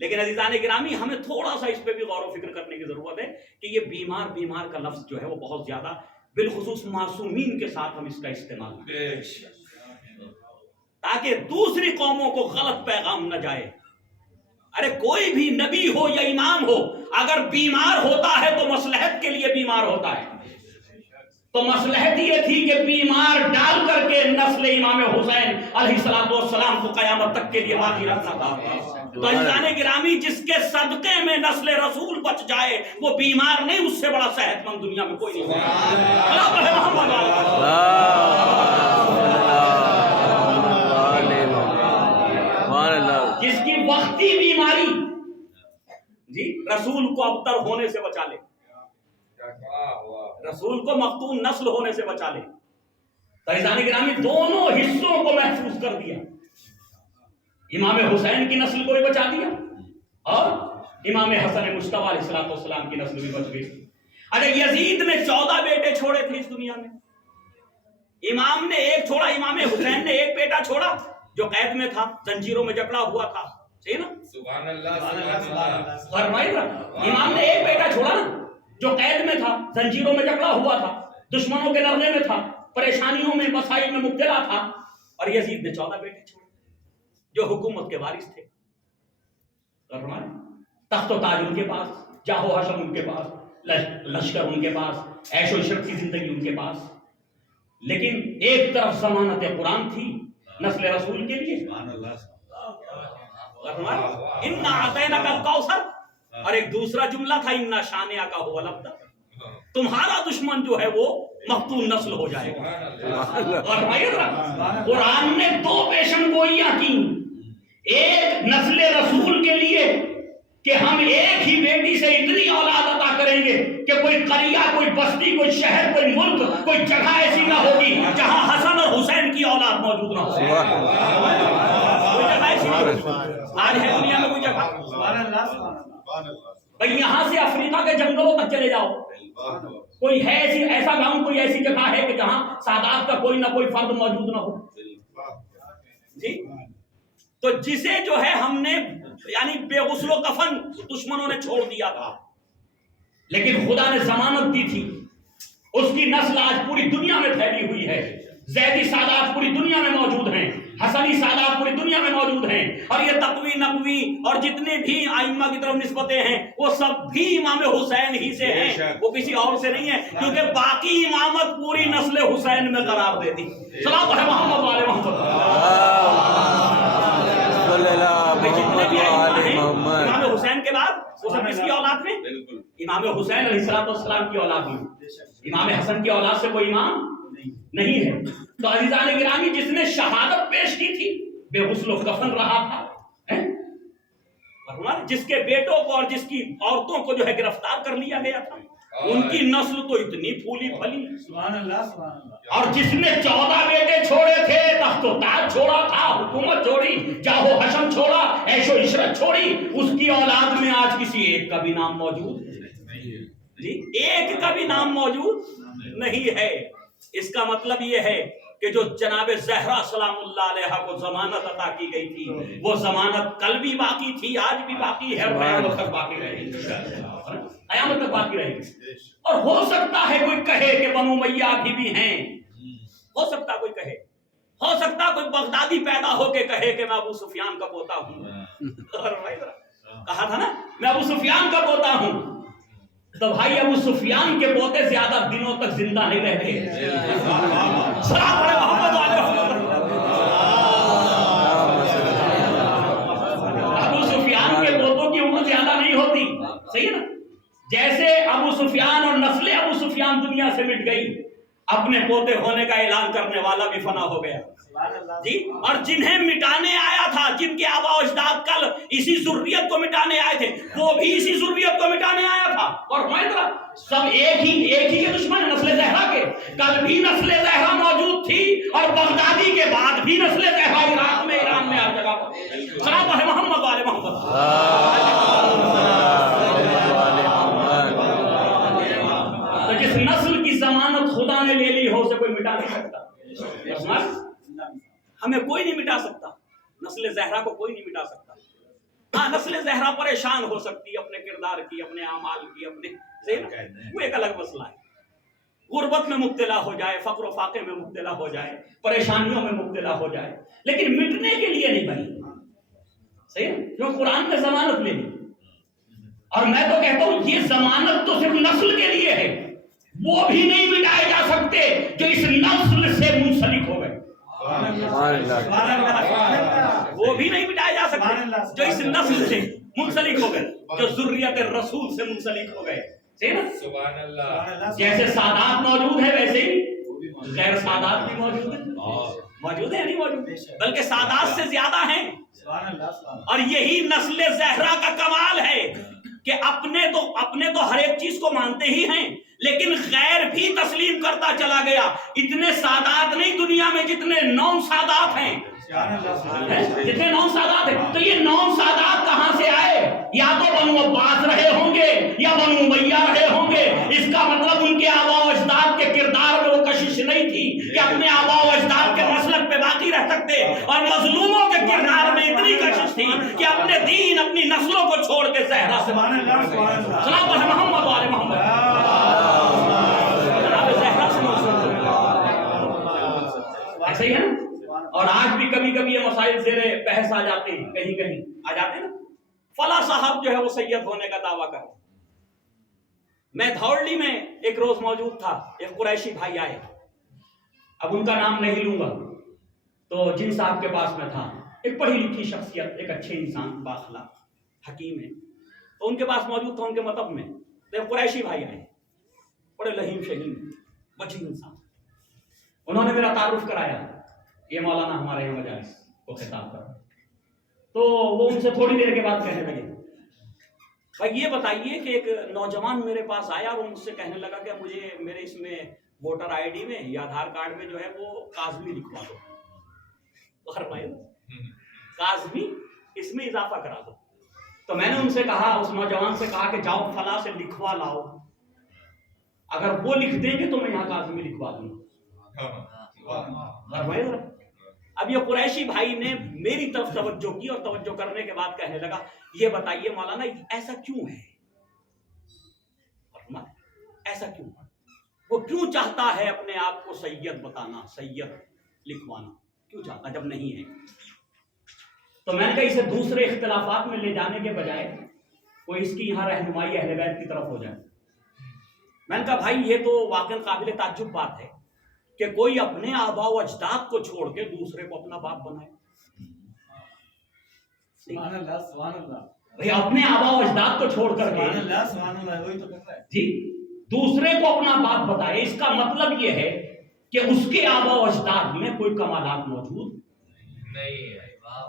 لیکن عزیزان گرامی، ہمیں تھوڑا سا اس پہ بھی غور و فکر کرنے کی ضرورت ہے کہ یہ بیمار بیمار کا لفظ جو ہے وہ بہت زیادہ، بالخصوص معصومین کے ساتھ ہم اس کا استعمال کریں تاکہ دوسری قوموں کو غلط پیغام نہ جائے۔ ارے کوئی بھی نبی ہو یا امام ہو، اگر بیمار ہوتا ہے تو مصلحت کے لیے بیمار ہوتا ہے۔ تو مصلحت یہ تھی کہ بیمار ڈال کر کے نسل امام حسین علیہ السلام کو قیامت تک کے لیے باقی رکھنا تھا۔ تو عزیزان گرامی، جس کے صدقے میں نسل رسول بچ جائے وہ بیمار نہیں، اس سے بڑا صحت مند دنیا میں کوئی نہیں ہے۔ جس کی وقتی بیماری جی رسول کو ابتر ہونے سے بچا لے، رسول کو مقتول نسل ہونے سے بچا لے۔ تو عزیزان گرامی، دونوں حصوں کو محفوظ کر دیا، امام حسین کی نسل کو بھی بچا دیا اور امام حسن مجتبیٰ علیہ السلام کی نسل بھی بچ گئی۔ اچھا یزید نے 14 بیٹے چھوڑے تھے اس دنیا میں، امام نے ایک چھوڑا، امام حسین نے ایک بیٹا چھوڑا جو قید میں تھا، زنجیروں میں جکڑا ہوا تھا، صحیح نا؟ سبحان اللہ۔ فرمائے نا، امام نے ایک بیٹا چھوڑا نا جو قید میں تھا، زنجیروں میں جکڑا ہوا تھا، دشمنوں کے نرغے میں تھا، پریشانیوں میں مسائل میں مبتلا تھا، اور یزید نے 14 بیٹے چھوڑے جو حکومت کے وارث تھے، تخت و تاج ان کے پاس، جاہ و حشم ان کے پاس، لشکر ان کے پاس، عیش و عشرت کی زندگی ان کے پاس، لیکن ایک طرف ضمانت قرآن تھی نسل رسول کے لیے، اِنَّا أَعْطَيْنَاكَ الْكَوْثَرَ، اور ایک دوسرا جملہ تھا اِنَّا شَانِئَكَ هُوَ الْأَبْتَرُ، تمہارا دشمن جو ہے وہ مقتول نسل ہو جائے گا۔ اور قرآن نے 2 پیشن گوئیاں کی، ایک نسل رسول کے لیے کہ ہم ایک ہی بیٹی سے اتنی اولاد عطا کریں گے کہ کوئی قریہ، کوئی بستی، کوئی شہر، کوئی ملک، کوئی جگہ ایسی نہ ہوگی جہاں حسن اور حسین کی اولاد موجود نہ ہو، کوئی جگہ ایسی نہیں ہوگی۔ آج ہے دنیا میں کوئی جگہ، بھئی یہاں سے افریقہ کے جنگلوں تک چلے جاؤ، کوئی ہے ایسا گاؤں، کوئی ایسی جگہ ہے کہ جہاں سادات کا کوئی نہ کوئی فرد موجود نہ ہو؟ جی، تو جسے جو ہے ہم نے یعنی بے غسل و کفن دشمنوں نے چھوڑ دیا تھا، لیکن خدا نے ضمانت دی تھی، اس کی نسل آج پوری دنیا میں پھیلی ہوئی ہے، زیدی سادات پوری دنیا میں موجود ہیں، حسنی سادات پوری دنیا میں موجود ہیں، اور یہ تقوی نقوی اور جتنے بھی ائمہ کی طرف نسبتیں ہیں وہ سب بھی امام حسین ہی سے ہیں، وہ کسی اور سے نہیں ہے، کیونکہ باقی امامت پوری نسل حسین میں قرار دے دی۔ سلام ہے محمد والے محمد، جتنے بھی ائمہ ہیں امام حسین کے بعد وہ سب کس کی اولاد میں؟ امام حسین علیہ السلام کی اولاد میں، امام حسن کی اولاد سے کوئی امام نہیں ہے۔ تو عزیزان گرامی، جس نے شہادت پیش کی تھی بے غسل و کفن رہا تھا، جس کے بیٹوں کو اور جس کی عورتوں کو جو ہے گرفتار کر لیا گیا تھا، ان کی نسل تو اتنی پھولی پھلی، سبحان اللہ سبحان اللہ، اور جس نے 14 بیٹے چھوڑے تھے، تخت و تاج چھوڑا تھا، حکومت چھوڑی، جاہ و حشم چھوڑا، عیش و عشرت چھوڑی، اس کی اولاد میں آج کسی ایک کا بھی نام موجود جی، ایک کا بھی نام موجود نہیں ہے۔ اس کا مطلب یہ ہے کہ جو جناب زہرا سلام اللہ علیہ کو ضمانت عطا کی گئی تھی، وہ ضمانت کل بھی باقی تھی، آج بھی باقی ہے، اور قیامت تک باقی رہے گی، قیامت تک باقی رہے گی۔ اور ہو سکتا ہے کوئی کہے کہ بنو امیہ ابھی بھی ہیں، ہو سکتا کوئی کہے، ہو سکتا کوئی بغدادی پیدا ہو کے کہے کہ میں ابو سفیان کا پوتا ہوں، کہا تھا نا میں ابو سفیان کا پوتا ہوں، تو بھائی ابو سفیان کے پوتے زیادہ دنوں تک زندہ نہیں رہتے۔ سلام علیہ محمد والے ابو سفیان کے پوتوں کی عمر زیادہ نہیں ہوتی، صحیح ہے نا؟ جیسے ابو سفیان اور نسل ابو سفیان دنیا سے مٹ گئی، اپنے پوتے ہونے کا اعلان کرنے والا بھی فنا ہو گیا جی، اور جنہیں مٹانے آیا تھا، جن کے آباء و اجداد کل اسی ذریت کو مٹانے آئے تھے، وہ بھی اسی ذریت کو مٹانے آیا تھا، اور سب ایک ہی کے دشمن ہیں، نسل زہرا کے۔ کل بھی نسل زہرا موجود تھی، اور بغدادی کے بعد بھی نسل زہرا عراق میں، ایران میں، ہر جگہ پر۔ سلام ہے محمد والے محمد۔ تو جس نسل کی ضمانت خدا نے لے لی ہو، اسے کوئی مٹا نہیں سکتا، ہمیں کوئی نہیں مٹا سکتا، نسل زہرا کو کوئی نہیں مٹا سکتا۔ ہاں، نسل زہرا پریشان ہو سکتی ہے اپنے کردار کی، اپنے اعمال کی، اپنے وہ ایک الگ مسئلہ ہے، غربت میں مبتلا ہو جائے، فقر و فاقے میں مبتلا ہو جائے، پریشانیوں میں مبتلا ہو جائے، لیکن مٹنے کے لیے نہیں بنی، صحیح ہے؟ کیوں قرآن نے ضمانت لے لی، اور میں تو کہتا ہوں یہ ضمانت تو صرف نسل کے لیے ہے، وہ بھی نہیں مٹائے جا سکتے جو اس نسل سے منسلک ہو گئے، وہ بھی نہیں مٹائے جا سکتے جو اس نسل سے منسلک ہو گئے، جو ذریت رسول سے منسلک ہو گئے، صحیح نا؟ سبحان اللہ، جیسے سادات موجود ہے ویسے ہی غیر سادات بھی موجود ہیں، موجود ہے نہیں موجود، بلکہ سادات سے زیادہ ہیں، اور یہی نسل زہرا کا کمال ہے کہ اپنے تو ہر ایک چیز کو مانتے ہی ہیں، لیکن غیر بھی تسلیم کرتا چلا گیا۔ اتنے سادات نہیں دنیا میں جتنے 9 سادات ہیں، جتنے 9 سادات ہیں، تو یہ 9 سادات کہاں سے آئے؟ یا تو بنو عباس رہے ہوں گے یا بنو امیہ رہے ہوں گے۔ اس کا مطلب ان کے آباء و اجداد کے کردار میں وہ کشش نہیں تھی کہ اپنے آباء و اجداد کے مسلک پہ باقی رہ سکتے، اور مظلوموں کے کردار میں اتنی کشش تھی کہ اپنے دین، اپنی نسلوں کو چھوڑ کے زہرا سے سلام ہے محمد والے محمد، کبھی یہ مسائل زیر بحث آ جاتے ہیں، کہیں کہیں آ جاتے ہیں نا، فلاں صاحب جو ہے وہ سید ہونے کا دعویٰ کر، میں دھوڑلی میں ایک روز موجود تھا، ایک قریشی بھائی آئے، اب ان کا نام نہیں لوں گا، تو جن صاحب کے پاس میں تھا، ایک پڑھی لکھی شخصیت، ایک اچھے انسان، بااخلاق حکیم ہے، تو ان کے پاس موجود تھا، ان کے مطب میں تو ایک قریشی بھائی آئے، بڑے لہیم شہیم بچی انسان، انہوں نے میرا تعارف کرایا، یہ مولانا ہمارے یہاں مجالس کو خطاب کر، تو وہ ان سے تھوڑی دیر کے بعد کہنے لگے بھائی یہ بتائیے کہ ایک نوجوان میرے پاس آیا اور مجھ سے کہنے لگا کہ مجھے میرے اس میں ووٹر آئی ڈی میں یا آدھار کارڈ میں جو ہے وہ کاظمی لکھوا دو، تو کاظمی اس میں اضافہ کرا دو، تو میں نے ان سے کہا، اس نوجوان سے کہا کہ جاؤ فلاں سے لکھوا لاؤ، اگر وہ لکھ دیں گے تو میں یہاں کاظمی لکھوا دوں گا۔ اب یہ قریشی بھائی نے میری طرف توجہ کی اور توجہ کرنے کے بعد کہنے لگا یہ بتائیے مولانا ایسا کیوں ہے، ایسا کیوں، وہ کیوں چاہتا ہے اپنے آپ کو سید بتانا، سید لکھوانا کیوں چاہتا جب نہیں ہے؟ تو میں نے کہا اسے دوسرے اختلافات میں لے جانے کے بجائے کوئی اس کی یہاں رہنمائی اہل بیت کی طرف ہو جائے۔ میں نے کہا بھائی یہ تو واقعا قابل تعجب بات ہے کہ کوئی اپنے آباء و اجداد کو چھوڑ کے دوسرے کو اپنا باپ بنائے۔ سبحان اللہ، سبحان اللہ، بھئی اپنے آباء و اجداد کو چھوڑ کر کے سبحان اللہ، سبحان اللہ، وہی تو کر رہا ہے جی دوسرے کو اپنا باپ بتائے، اس کا مطلب یہ ہے کہ اس کے آباء و اجداد میں کوئی کمالات موجود نہیں ہے۔ واہ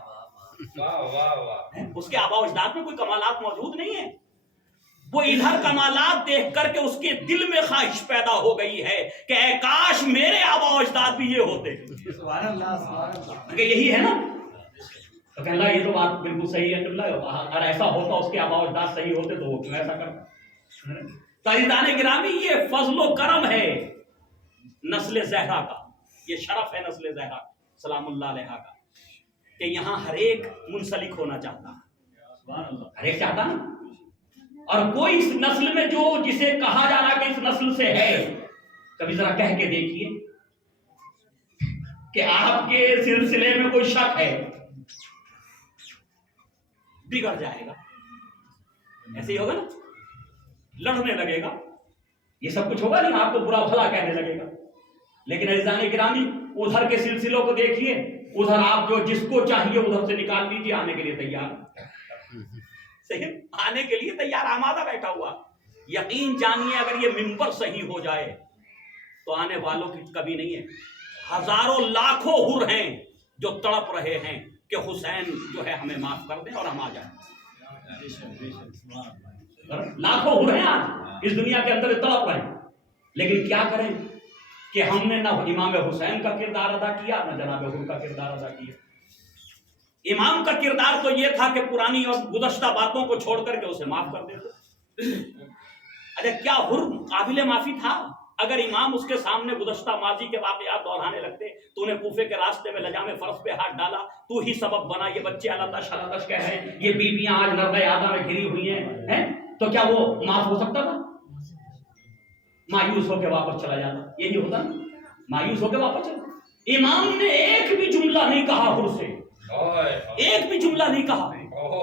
واہ واہ، اس کے آباء و اجداد میں کوئی کمالات موجود نہیں ہے، وہ ادھر کمالات دیکھ کر کے اس کے دل میں خواہش پیدا ہو گئی ہے کہ اے کاش میرے آباء و اجداد بھی یہ ہوتے۔ سبحان اللہ، سبحان اللہ، کہ یہی ہے نا، تو کہنا یہ تو بات بالکل صحیح ہے، اگر ایسا ہوتا اس کے آباء و اجداد صحیح ہوتے تو وہ کیوں ایسا کرتا؟ تو عزیزان گرامی یہ فضل و کرم ہے نسل زہرا کا، یہ شرف ہے نسل زہرا سلام اللہ علیہا کا کہ یہاں ہر ایک منسلک ہونا چاہتا ہے، سبحان اللہ، ہر ایک چاہتا نا، اور کوئی اس نسل میں جو جسے کہا جا رہا کہ اس نسل سے ہے، کبھی ذرا کہہ کے دیکھیے کہ آپ کے سلسلے میں کوئی شک ہے، بگڑ جائے گا، ایسے ہی ہوگا نا، لڑنے لگے گا، یہ سب کچھ ہوگا نہیں، آپ کو برا بھلا کہنے لگے گا۔ لیکن عزیزان گرامی ادھر کے سلسلوں کو دیکھیے، ادھر آپ جو جس کو چاہیے ادھر سے نکال لیجیے، آنے کے لیے تیار، صحیح آنے کے لیے تیار آمادہ بیٹھا ہوا۔ یقین جانیے اگر یہ منبر صحیح ہو جائے تو آنے والوں کی کبھی نہیں ہے، ہزاروں لاکھوں حر ہیں جو تڑپ رہے ہیں کہ حسین جو ہے ہمیں معاف کر دیں اور ہم آ جائیں، لاکھوں حر ہیں آج اس دنیا کے اندر تڑپ رہے ہیں، لیکن کیا کریں کہ ہم نے نہ امام حسین کا کردار ادا کیا نہ جناب حر کا کردار ادا کیا۔ امام کا کردار تو یہ تھا کہ پرانی اور گزشتہ باتوں کو چھوڑ کر کے اسے معاف کر دیتے۔ اچھا کیا حر قابل معافی تھا؟ اگر امام اس کے سامنے گزشتہ ماضی کے واقعات دہرانے لگتے، تو انہیں کوفے کے راستے میں لجام فرض پہ ہاتھ ڈالا، تو ہی سبب بنا، یہ بچے علتش علتش کہہ رہے ہیں، یہ بیویاں آج نرد آدھا میں گھری ہوئی ہیں، تو کیا وہ معاف ہو سکتا تھا؟ مایوس ہو کے واپس چلا جاتا، یہی ہوتا نا، مایوس ہو کے واپس چلا۔ امام نے ایک بھی جملہ نہیں کہا حر سے، ایک بھی جملہ نہیں کہا۔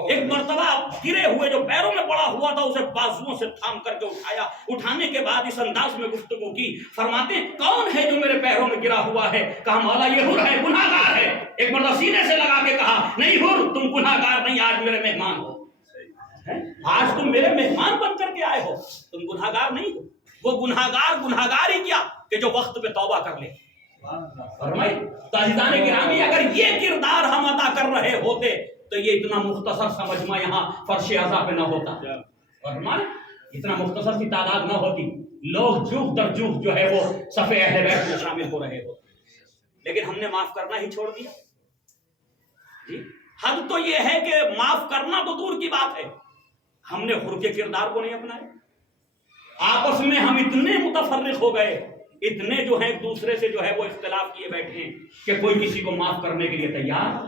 ایک مرتبہ گرے ہوئے جو پیروں میں پڑا ہوا تھا اسے بازوؤں سے تھام کر کے اٹھایا، اٹھانے کے بعد اس انداز میں گفتگو کی، فرماتے ہیں کون ہے جو میرے پیروں میں گرا ہوا ہے؟ کہا مولا یہ حر ہے، گناہگار ہے۔ ایک مرتبہ سینے سے لگا کے کہا نہیں حر تم گناہگار نہیں، آج میرے مہمان ہو، آج تم میرے مہمان بن کر کے آئے ہو، تم گناہگار نہیں ہو۔ وہ گناہگار ہی کیا کہ جو وقت پہ توبہ کر لے۔ فرمائی تو عزیزان گرامی اگر یہ کردار ہم ادا کر رہے ہوتے تو یہ اتنا مختصر سا مجمع یہاں فرش عزا پہ نہ ہوتا، فرمائی اتنا مختصر سی تعداد نہ ہوتی، لوگ جوخ در جوخ جو ہے وہ صف اہل بیت میں شامل ہو رہے ہوتے، لیکن ہم نے معاف کرنا ہی چھوڑ دیا۔ جی حد تو یہ ہے کہ معاف کرنا تو دور کی بات ہے، ہم نے حر کے کردار کو نہیں اپنایا، آپس میں ہم اتنے متفرق ہو گئے، اتنے جو ہیں ایک دوسرے سے جو ہے وہ اختلاف کیے بیٹھے ہیں کہ کوئی کسی کو معاف کرنے کے لیے تیار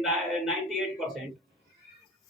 98%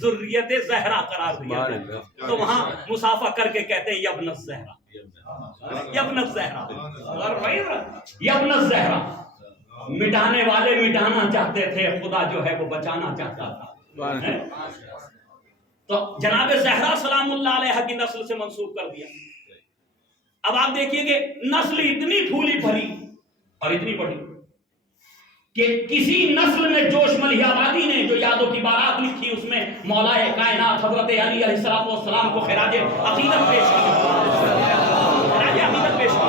ذریت زہرا قرار دیا گیا، تو وہاں مسافہ کر کے کہتے ہیں یبن الزہرا، یبن الزہرا، یبن الزہرا، مٹانے والے مٹانا چاہتے تھے، خدا جو ہے وہ بچانا چاہتا تھا۔ تو جناب زہرا سلام اللہ علیہ کی نسل سے منسوب کر دیا۔ اب آپ دیکھیے کہ نسل اتنی پھولی بھری اور اتنی بڑی کہ کسی نسل میں جوش ملیح آبادی نے جو یادوں کی بارات لکھی اس میں مولا کائنات حضرت علی علیہ السلام کو خراج عقیدت پیش کی، خراج عقیدت پیش کی،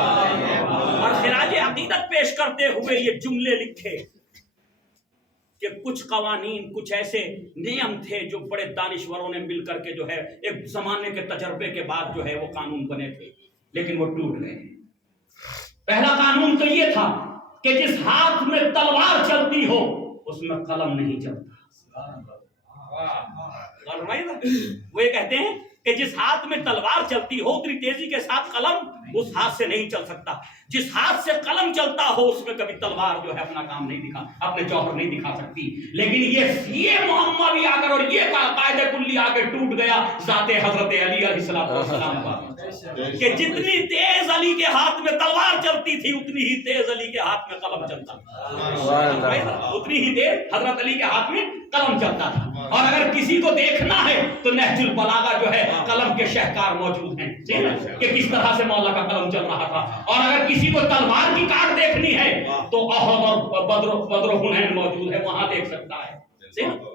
اور خراج عقیدت پیش کرتے ہوئے یہ جملے لکھے کہ کچھ قوانین، کچھ ایسے نیم تھے جو بڑے دانشوروں نے مل کر کے جو ہے ایک زمانے کے تجربے کے بعد جو ہے وہ قانون بنے تھے، لیکن وہ ٹوٹ گئے۔ پہلا قانون تو یہ تھا کہ جس ہاتھ میں تلوار چلتی ہو اس میں قلم نہیں چلتا۔ وہ یہ کہتے ہیں کہ جس ہاتھ میں تلوار چلتی ہو اتنی تیزی کے ساتھ قلم اس ہاتھ سے نہیں چل سکتا، جس ہاتھ سے قلم چلتا ہو اس میں کبھی تلوار جو ہے اپنا کام نہیں دکھا، اپنے جوہر نہیں دکھا سکتی۔ لیکن یہ معمہ بھی آ کر اور یہ قاعدہ کلی آ کے ٹوٹ گیا ذات حضرت علی علیہ السلام کا، کہ جتنی تیز علی کے ہاتھ میں تلوار چلتی تھی اتنی ہی تیز علی کے ہاتھ میں قلم چلتا تھا، اتنی ہی تیز حضرت علی کے ہاتھ میں قلم چلتا تھا۔ اور اگر کسی کو دیکھنا ہے تو نہج البلاغہ جو ہے قلم کے شہکار موجود ہیں کہ کس طرح سے مولا کا قلم چل رہا تھا۔ اور اگر کسی کو تلوار کی کاٹ دیکھنی ہے تو احد اور بدر و حنین موجود ہے، وہاں دیکھ سکتا ہے،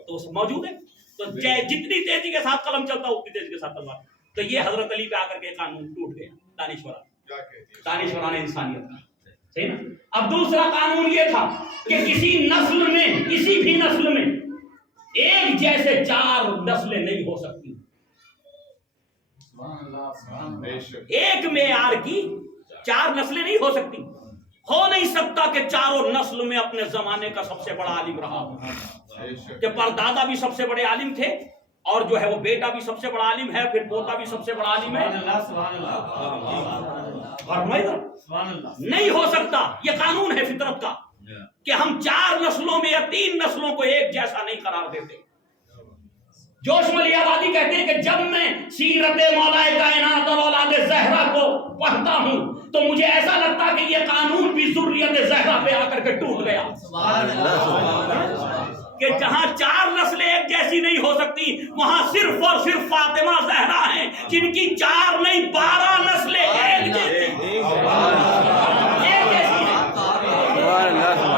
تو موجود ہے۔ تو جتنی تیزی کے ساتھ قلم چلتا اتنی تیزی کے ساتھ تلوار۔ تو یہ حضرت علی پہ آ کر کے قانون ٹوٹ گیا، دانشوران انسانیت کا، صحیح نا۔ اب دوسرا قانون یہ تھا کہ کسی نسل میں، کسی بھی نسل میں ایک جیسے 4 نسلیں نہیں ہو سکتی، ایک معیار کی 4 نسلیں نہیں ہو سکتی۔ ہو نہیں سکتا کہ چاروں نسل میں اپنے زمانے کا سب سے بڑا عالم رہا ہو، کہ پردادا بھی سب سے بڑے عالم تھے اور جو ہے وہ بیٹا بھی سب سے بڑا عالم ہے، پھر پوتا بھی سب سے بڑا عالم ہے، نہیں ہو سکتا۔ یہ قانون ہے فطرت کا کہ ہم 4 نسلوں میں یا 3 نسلوں کو ایک جیسا نہیں قرار دیتے۔ جوش ملیح آبادی کہتے ہیں کہ جب میں سیرت مولا کائنات اور اولاد زہرا کو پڑھتا ہوں تو مجھے ایسا لگتا کہ یہ قانون بھی ذریت زہرا پہ آ کر کے ٹوٹ گیا، کہ جہاں 4 نسلیں ایک جیسی نہیں ہو سکتی وہاں صرف اور صرف فاطمہ زہرا ہیں جن کی 4 نہیں 12 نسلیں ایک جیسی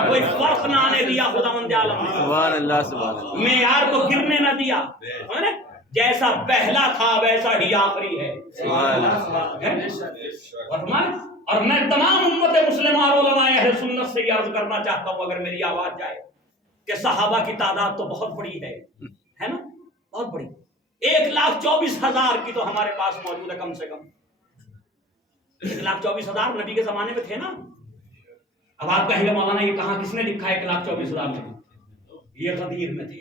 کوئی فرق نہ آنے دیا خداوند عالم نے، معیار کو گرنے نہ دیا، جیسا پہلا تھا ویسا ہی آخری ہے۔ اور میں تمام امت مسلمہ اور علماء اہل سنت سے یہ عرض کرنا چاہتا ہوں اگر میری آواز جائے کہ صحابہ کی تعداد تو بہت بڑی ہے نا، بہت بڑی، 1,24,000 کی تو ہمارے پاس موجود ہے کم سے کم۔ 1,24,000 نبی کے زمانے میں تھے نا۔ اب آپ کہیں گے مولانا یہ کہاں کس نے لکھا ہے 1,24,000 میں؟ یہ غدیر میں تھے۔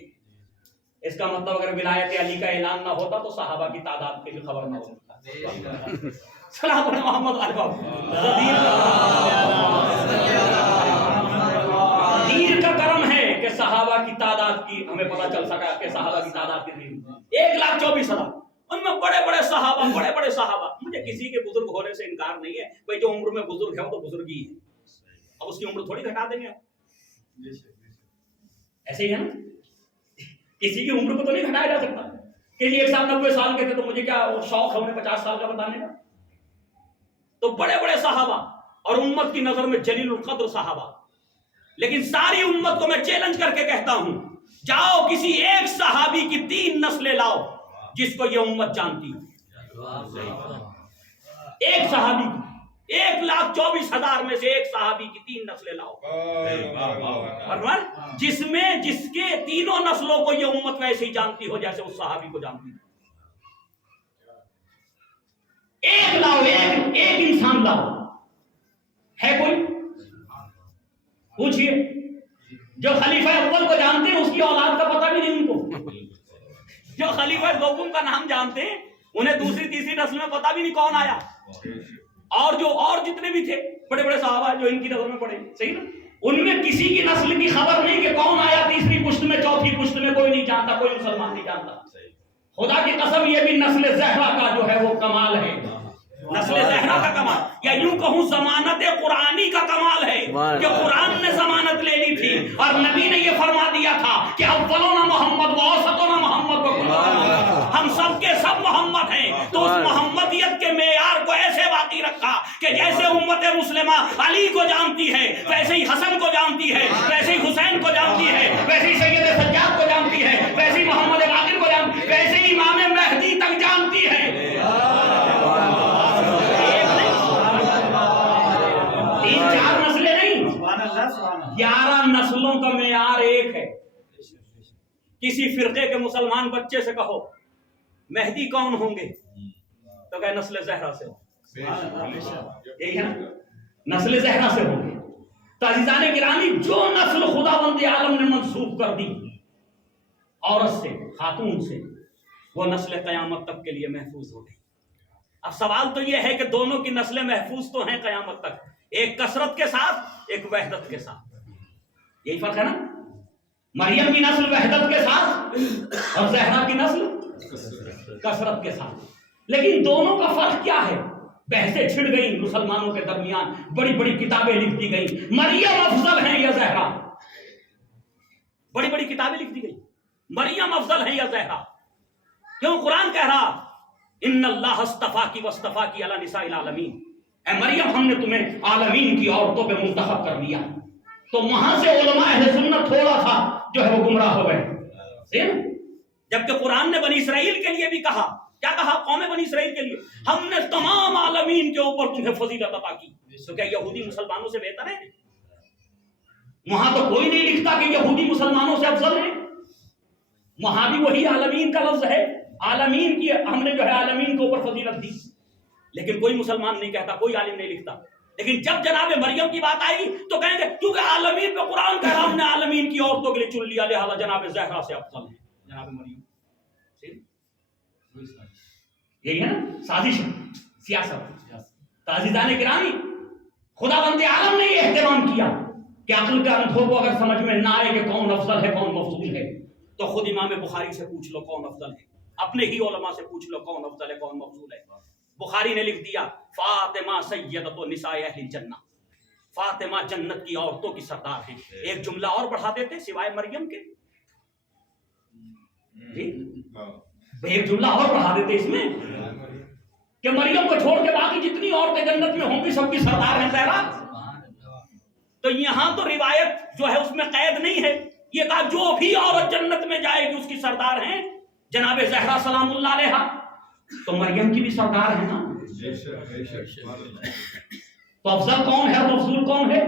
اس کا مطلب اگر ولایت علی کا اعلان نہ ہوتا تو صحابہ کی تعداد کی بھی خبر نہ ہوتا۔ سلام علیہ محمد غدیر کا کرم ہے کہ صحابہ کی تعداد کی ہمیں پتہ چل سکا کہ صحابہ کی تعداد کتنی، 1,24,000، ان میں بڑے بڑے صحابہ۔ مجھے کسی کے بزرگ ہونے سے انکار نہیں ہے، بھائی جو عمر میں بزرگ ہے وہ تو بزرگ ہی ہے، اب اس کی عمر تھوڑی گھٹا دیں گے، ایسے ہی ہے نا، کسی کی عمر کو تو نہیں گھٹایا جا سکتا کہ یہ 190 سال کے تھے تو مجھے کیا شوق ہے انہیں 50 سال کا بتانے کا۔ تو بڑے بڑے صحابہ اور امت کی نظر میں جلیل القدر صحابہ، لیکن ساری امت کو میں چیلنج کر کے کہتا ہوں جاؤ کسی ایک صحابی کی 3 نسلیں لاؤ جس کو یہ امت جانتی ہو، ایک صحابی کی 1,24,000 میں سے ایک صحابی کی 3 نسلیں لاؤ، جس کے تینوں نسلوں کو یہ امت ویسے ہی جانتی ہو جیسے اس صحابی کو جانتی ہو۔ ایک لاؤ، ایک انسان لاؤ، ہے کوئی؟ پوچھئے، جو خلیفہ اول کو جانتے ہیں اس کی اولاد کا پتہ بھی نہیں ان کو، جو خلیفہ دوم کا نام جانتے ہیں انہیں دوسری تیسری نسل میں پتہ بھی نہیں کون آیا، اور جتنے بھی تھے بڑے بڑے صحابہ جو ان کی نظر میں پڑے، صحیح نا، ان میں کسی کی نسل کی خبر نہیں کہ کون آیا تیسری پشت میں، چوتھی پشت میں، کوئی نہیں جانتا، کوئی مسلمان نہیں جانتا۔ خدا کی قسم یہ بھی نسل زہرا کا جو ہے وہ کمال ہے، نسل زہرا کا کمال، یا یوں کہوں ضمانت قرآنی کا کمال ہے کہ قرآن نے ضمانت لے لی تھی اور نبی نے یہ فرما دیا تھا کہ اولنا محمد و اوسطنا محمد و کلنا، ہم سب کے سب محمد ہیں، تو اس محمدیت کے معیار کو ایسے باقی رکھا کہ جیسے امت مسلمہ علی کو جانتی ہے ویسے ہی حسن کو جانتی ہے، ویسے ہی حسین کو جانتی ہے، ویسے ہی سید سجاد کو جانتی ہے، ویسے ہی محمد باقر کو جانتی ہے، ویسے ہی امام مہدی تک جانتی ہے۔ تین چار نسلیں نہیں، 11 نسلوں کا معیار ایک ہے۔ کسی فرقے کے مسلمان بچے سے کہو مہدی کون ہوں گے تو کہ نسل زہرا سے ہو، یہی ہے نا، نسل زہرا سے ہوں گے۔ تو عزیزان گرامی، جو نسل خداوند عالم نے منسوب کر دی عورت سے، خاتون سے، وہ نسل قیامت تک کے لیے محفوظ ہو گئی۔ اب سوال تو یہ ہے کہ دونوں کی نسلیں محفوظ تو ہیں قیامت تک، ایک کثرت کے ساتھ ایک وحدت کے ساتھ، یہی فرق ہے نا، مریم کی نسل وحدت کے ساتھ اور زہرا کی نسل کثرت کے ساتھ۔ لیکن دونوں کا فرق کیا ہے؟ بحثیں چھڑ گئی مسلمانوں کے درمیان، بڑی بڑی کتابیں لکھ دی گئی، مریم افضل ہیں یا زہرا، بڑی بڑی کتابیں لکھ دی گئی، مریم افضل ہیں یا زہرا۔ کیوں؟ قرآن کہہ رہا ان اللہ اصطفاکی واصطفاکی علی نساء العالمین، اے مریم ہم نے تمہیں عالمین کی عورتوں پہ منتخب کر لیا۔ تو وہاں سے علماء اہل سنت تھوڑا سا جو ہے وہ گمراہ ہو گئے، جبکہ قرآن نے بنی اسرائیل کے لیے بھی کہا، کیا کہا؟ قوم بنی اسرائیل کے لیے ہم نے تمام عالمین کے اوپر تمہیں فضیلت عطا کی۔ تو کیا یہودی مسلمانوں سے بہتر ہے؟ وہاں تو کوئی نہیں لکھتا کہ یہودی مسلمانوں سے افضل ہیں، وہاں بھی وہی عالمین کا لفظ ہے، عالمین کی ہم نے جو ہے عالمین کے اوپر فضیلت دی، لیکن کوئی مسلمان نہیں کہتا، کوئی عالم نہیں لکھتا۔ لیکن جب جناب مریم کی بات آئے گی تو کہیں گے کیونکہ عالمین پہ قرآن کہہ رہا ہم نے عالمین کی عورتوں کے لیے چن لیا، لہذا جناب زہرا سے افضل ہے جناب مریم۔ یہی ہے نا سازش، سیاست۔ تو عزیزان گرامی، خداوند عالم نے یہ اہتمام کیا کہ عقل کے اندھوں کو اگر سمجھ میں نہ آئے کہ کون افضل ہے کون مفضول ہے تو خود امام بخاری سے پوچھ لو کون افضل ہے، اپنے ہی علماء سے پوچھ لو کون افضل ہے کون مفضول ہے۔ بخاری نے لکھ دیا فاطمہ سیدۃ نساء اہل الجنہ، فاطمہ جنت کی عورتوں کی سردار ہیں۔ ایک جملہ اور بڑھا دیتے سوائے مریم کے، جی ایک جملہ اور بڑھا دیتے اس میں کہ مریم کو چھوڑ کے باقی جتنی عورتیں جنت میں ہوں گی سب کی سردار ہیں زہرا۔ تو یہاں تو روایت جو ہے اس میں قید نہیں ہے، یہ کہا جو بھی عورت جنت میں جائے گی اس کی سردار ہیں جناب زہرا سلام اللہ علیہا۔ تو مریم کی بھی سردار ہے نا، تو افضل کون ہے مفضول کون ہے؟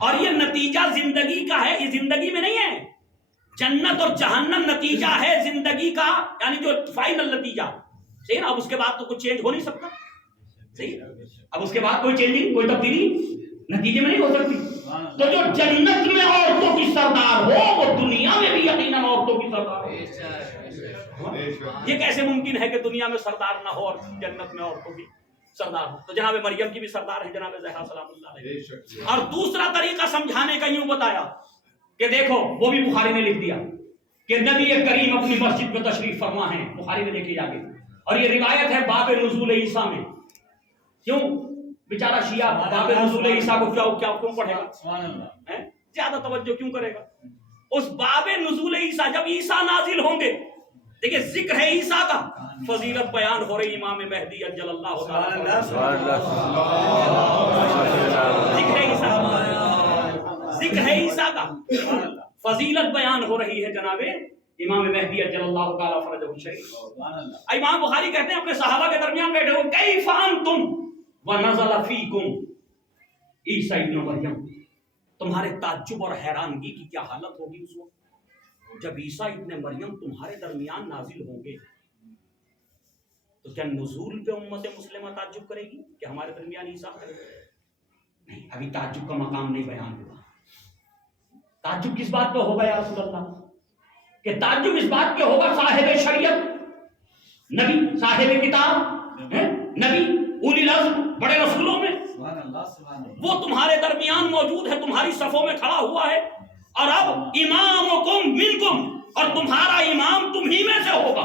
اور یہ نتیجہ زندگی کا ہے، یہ زندگی میں نہیں ہے، جنت اور جہنم نتیجہ ہے زندگی کا، یعنی جو فائنل نتیجہ، صحیح نا؟ اب اس کے بعد تو کچھ چینج ہو نہیں سکتا، صحیح، اب اس کے بعد کوئی چینجنگ کوئی تبدیلی نتیجے میں نہیں ہو سکتی۔ تو جو جنت میں عورتوں کی سردار ہو وہ دنیا میں بھی یقیناً عورتوں کی سردار ہو۔ یہ کیسے ممکن ہے کہ دنیا میں سردار نہ ہو اور جنت میں عورتوں کی سردار ہو؟ تو جناب مریم کی بھی سردار ہے جناب زہرا سلام اللہ علیہ۔ اور دوسرا طریقہ سمجھانے کا یوں بتایا کہ دیکھو وہ بھی بخاری نے لکھ دیا کہ نبی کریم اپنی مسجد میں تشریف فرما ہے، بخاری میں دیکھیے آگے، اور یہ روایت ہے باب نزول عیسیٰ میں۔ کیوں بیچارہ شیعہ باب نزول عیسیٰ کو کیوں پڑھے گا، زیادہ توجہ کیوں کرے گا؟ اس باب نزول عیسیٰ جب عیسیٰ نازل ہوں گے، دیکھیں ذکر ہے عیسیٰ کا، فضیلت بیان ہو رہی امام مہدی اجل اللہ تعالیٰ، ذکر ہے عیسیٰ کا، فضیلت بیان ہو رہی ہے جناب امام مہدی اجل اللہ تعالیٰ فرجہ الشریف۔ امام بخاری کہتے ہیں اپنے صحابہ کے درمیان بیٹھے ہو، کیف انتم ونزل فیکم عیسیٰ ابن مریم، تمہارے تعجب اور حیرانگی کی کیا حالت ہوگی اس وقت جب عیسیٰ ابن مریم تمہارے درمیان نازل ہوں گے۔ تو کیا نزول پہ امت مسلمہ تعجب کرے گی کہ ہمارے درمیان عیسیٰ ہے؟ نہیں، ابھی تعجب کا مقام نہیں بیان ہوا۔ تعجب کس بات پہ ہوگا یا رسول اللہ؟ کہ تعجب اس بات پہ ہوگا صاحب شریعت نبی، صاحب کتاب نبی، اولی العزم بڑے رسولوں میں وہ تمہارے درمیان موجود ہے، تمہاری صفوں میں کھڑا ہوا ہے، اور اب امامکم منکم، اور تمہارا امام تم ہی میں سے ہوگا۔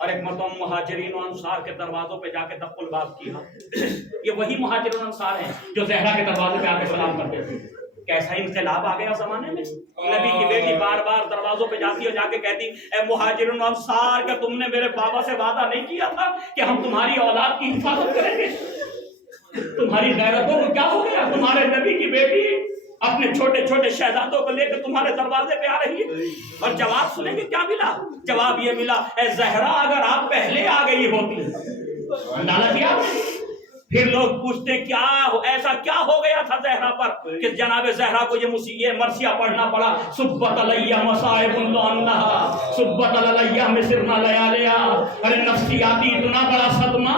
اور ایک مرتبہ مہاجرین و انصار کے دروازوں پہ جا کے دق الباب کیا. یہ وہی مہاجرین و انصار ہیں جو زہرا کے دروازے پہ آ کے سلام کرتے تھے. کیسا انقلاب آ گیا زمانے میں. نبی کی بیٹی بار بار دروازوں پہ جاتی اور جا کے کہتی اے مہاجرین و انصار، کہ تم نے میرے بابا سے وعدہ نہیں کیا تھا کہ ہم تمہاری اولاد کی حفاظت کریں گے؟ تمہاری غیرتوں کو کیا ہو گیا؟ تمہارے نبی کی بیٹی اپنے چھوٹے چھوٹے شہزادوں کو لے کے تمہارے دروازے پہ آ رہی ہے. اور جواب سنیں گے کیا ملا؟ جواب یہ ملا اے زہرا اگر آپ پہلے آ گئی ہوتی. اندازہ کیا؟ پھر لوگ پوچھتے کیا ایسا کیا ہو گیا تھا زہرا پر کہ جناب زہرا کو یہ مرثیہ پڑھنا پڑا. سبت علیہ مصائب لعنها سبت علیہ مسرنا لیالیا. ارے نفسیاتی اتنا بڑا صدمہ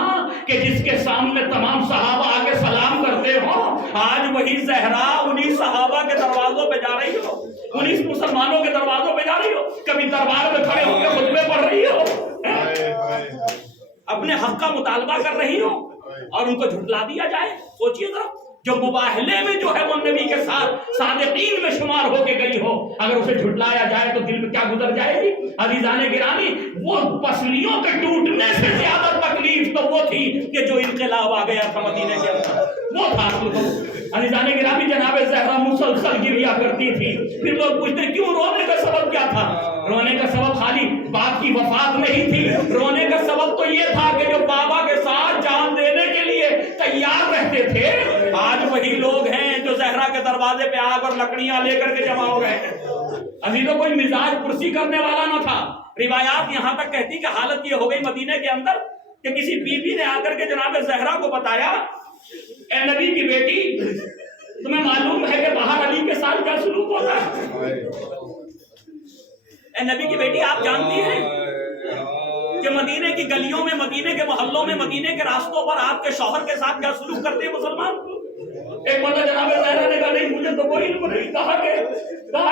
کہ جس کے سامنے تمام صحابہ آ کے سلام کرتے ہو، آج وہی زہرا انہی صحابہ کے دروازوں پہ جا رہی ہو، انہی مسلمانوں کے دروازوں پہ جا رہی ہو، کبھی دربار میں کھڑے ہو کے خطبے پڑھ رہی ہو، اپنے حق کا مطالبہ کر رہی ہو اور ان کو جھٹلا دیا جائے. سوچئے ذرا، جو مباہلے میں جو ہے وہ نبی کے ساتھ صادقین میں شمار ہو کے گئی ہو، اگر اسے جھٹلایا جائے تو دل میں کیا گزر جائے گی. عزیزان گرامی، وہ پسلیوں کے ٹوٹنے سے زیادہ تکلیف تو وہ تھی کہ جو انقلاب آ گیا تھا مدینے کے اندر، وہ تھا. عزیزان گرامی، جناب زہرا مسلسل گریا کرتی تھی. پھر لوگ پوچھتے کیوں؟ رونے کا سبب کیا تھا؟ رونے کا سبب خالی باپ کی وفات نہیں تھی. رونے کا سبب تو یہ تھا کہ جو بابا کے ساتھ جان دینے کے لیے تیار رہتے تھے، آج وہی لوگ ہیں جو زہرا کے دروازے پہ آگ اور لکڑیاں لے کر کے جمع ہو گئے. عزیزوں، کوئی مزاج پرسی کرنے والا نہ تھا. روایات یہاں تک کہتی کہ حالت یہ ہو گئی مدینے کے اندر کہ کسی بی بی نے آ کر کے جناب زہرا کو بتایا اے نبی کی بیٹی، تمہیں معلوم ہے کہ باہر علی کے ساتھ کیا سلوک ہوتا ہے؟ اے نبی کی بیٹی، آپ جانتی ہیں کہ مدینے کی گلیوں میں، مدینے کے محلوں میں، مدینے کے راستوں پر آپ کے شوہر کے ساتھ کیا سلوک کرتے ہیں مسلمان؟ ایک مرتبہ جناب زہرا نے کہا نہیں، مجھے تو کوئی علم نہیں. کہا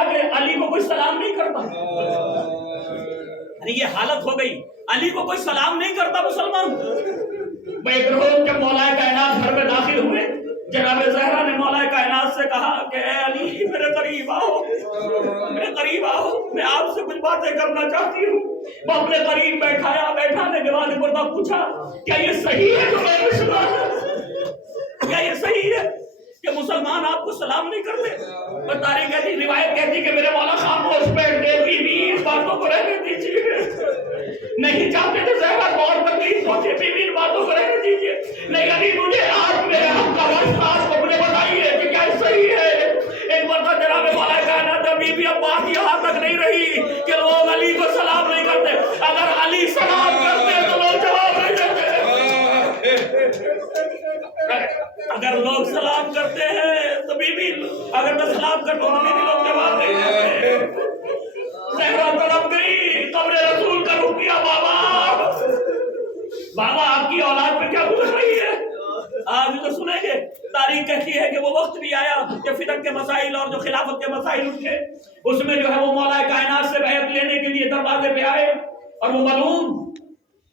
کہ علی کو کوئی سلام نہیں کرتا. یہ حالت ہو گئی، علی کو کوئی سلام نہیں کرتا مسلمان. ایک روز جب مولا کائنات گھر میں داخل ہوئے، جناب زہرا نے مولا کائنات سے کہا کہ اے علی، میرے قریب آؤ، میرے قریب آؤ، میں آپ سے کچھ باتیں کرنا چاہتی ہوں. وہ اپنے قریب بیٹھایا. بیٹھانے کے بعد ایک بار پوچھا کیا یہ صحیح ہے جو میں نے سنا ہے؟ کیا یہ صحیح ہے کہ مسلمان آپ کو سلام نہیں کرتے؟ اور تاریخ کہتی، روایت کہتی کہ میرے مولا خاموش بیٹھتے، بیوی اس باتوں کو رہنے دیجیے. نہیں چاہتے تھے زہرا کو اور تکلیف ہوتی، بیوی ان باتوں کو رہنے دیجیے. نہیں علی، مجھے آج میرے حق کا واسطہ کو مجھے بتائیے کہ کیا صحیح ہے. ایک بار جناب مولا کائنات بیوی، اب بات یہاں تک نہیں رہی کہ لوگ علی کو سلام نہیں کرتے. اگر علی سلام کرتے تو لوگ جواب نہیں دیتے. اگر لوگ سلام کرتے ہیں تو بیوی، اگر میں سلام کرتا ہوں بیوی لوگ جواب نہیں دیتے. زہرا تڑپ گئی، قبر رسول کا رخ کیا. بابا آپ کی اولاد پہ کیا گزر رہی ہے؟ آج تو سنیں گے. تاریخ کہتی ہے کہ وہ وقت بھی آیا کہ فدق کے مسائل اور جو خلافت کے مسائل اٹھے، اس میں جو ہے وہ مولا کائنات سے بیعت لینے کے لیے دروازے پہ آئے، اور وہ ملعون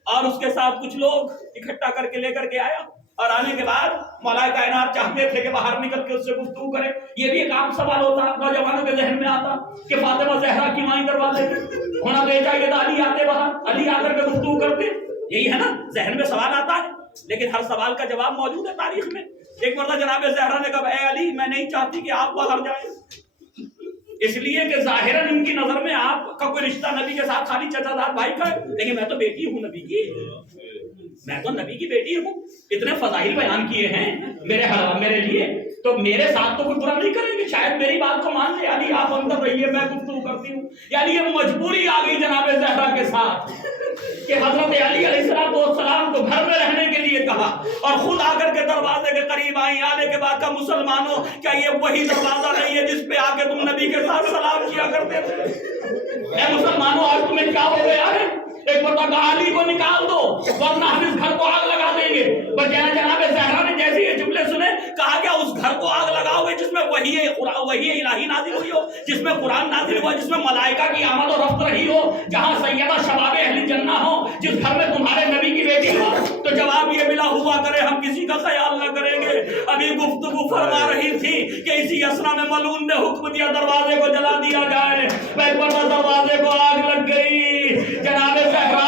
اور اس کے ساتھ کچھ لوگ اکٹھا کر کے لے کر کے آیا. اور آنے کے بعد مولا کائنات چاہتے تھے کہ باہر نکل کے اس سے گفتگو کرے. یہ بھی ایک عام سوال ہوتا، نوجوانوں کے ذہن میں آتا کہ فاطمہ زہرا کی مائیں دروازے ہونا تو چاہیے تھا، علی آتے باہر، علی آ کر کے گفتگو کرتے. یہی ہے نا، ذہن میں سوال آتا ہے، لیکن ہر سوال کا جواب موجود ہے تاریخ میں. ایک مرتبہ جناب زہرا نے کہا اے علی، میں نہیں چاہتی کہ آپ باہر جائیں، اس لیے کہ ظاہراً ان کی نظر میں آپ کا کوئی رشتہ نبی کے ساتھ خالی چچا زاد بھائی کا ہے، لیکن میں تو بیٹی ہوں نبی کی، میں تو نبی کی بیٹی ہوں. اتنے فضائل بیان کیے ہیں میرے لیے، تو میرے ساتھ تو کوئی برا نہیں کریں گے. شاید میری بات کو مان لے، علی آپ اندر رہیے، میں گفتگو کرتی ہوں. یعنی یہ مجبوری آ گئی جناب زہرا کے ساتھ کہ حضرت علی علیہ السلام کو گھر میں رہنے کے لیے کہا، اور خود آ کر کے دروازے کے قریب آئی. آنے کے بعد کا مسلمانوں، کیا یہ وہی دروازہ نہیں ہے جس پہ آ کے تم نبی کے ساتھ سلام کیا کرتے تھے؟ اے مسلمانوں، آج تمہیں کیا ہو گیا ہے؟ ایک بتا کہا علی کو نکال دو ورنہ ہم اس گھر کو آگ لگا دیں گے. پر جناب زہرا نے جیسے یہ جملے سنے، کہا کیا اس گھر کو آگ لگاؤ گے جس میں وحی الہی نازل ہوئی ہو، جس میں قرآن نازل ہوا، جس میں ملائکہ کی آمد و رفت رہی ہو، جہاں سیدہ شباب اہل جنہ ہو، جس گھر میں تمہارے نبی کی بیٹی ہو؟ تو جواب یہ ملا، ہوا کرے ہم کسی کا خیال نہ کریں گے. ابھی گفتگو فرما رہی تھی کہ اسی اسنا میں ملعون نے حکم دیا دروازے کو جلا دیا جائے. دروازے کو آگ لگ گئی. جناب زہرا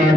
8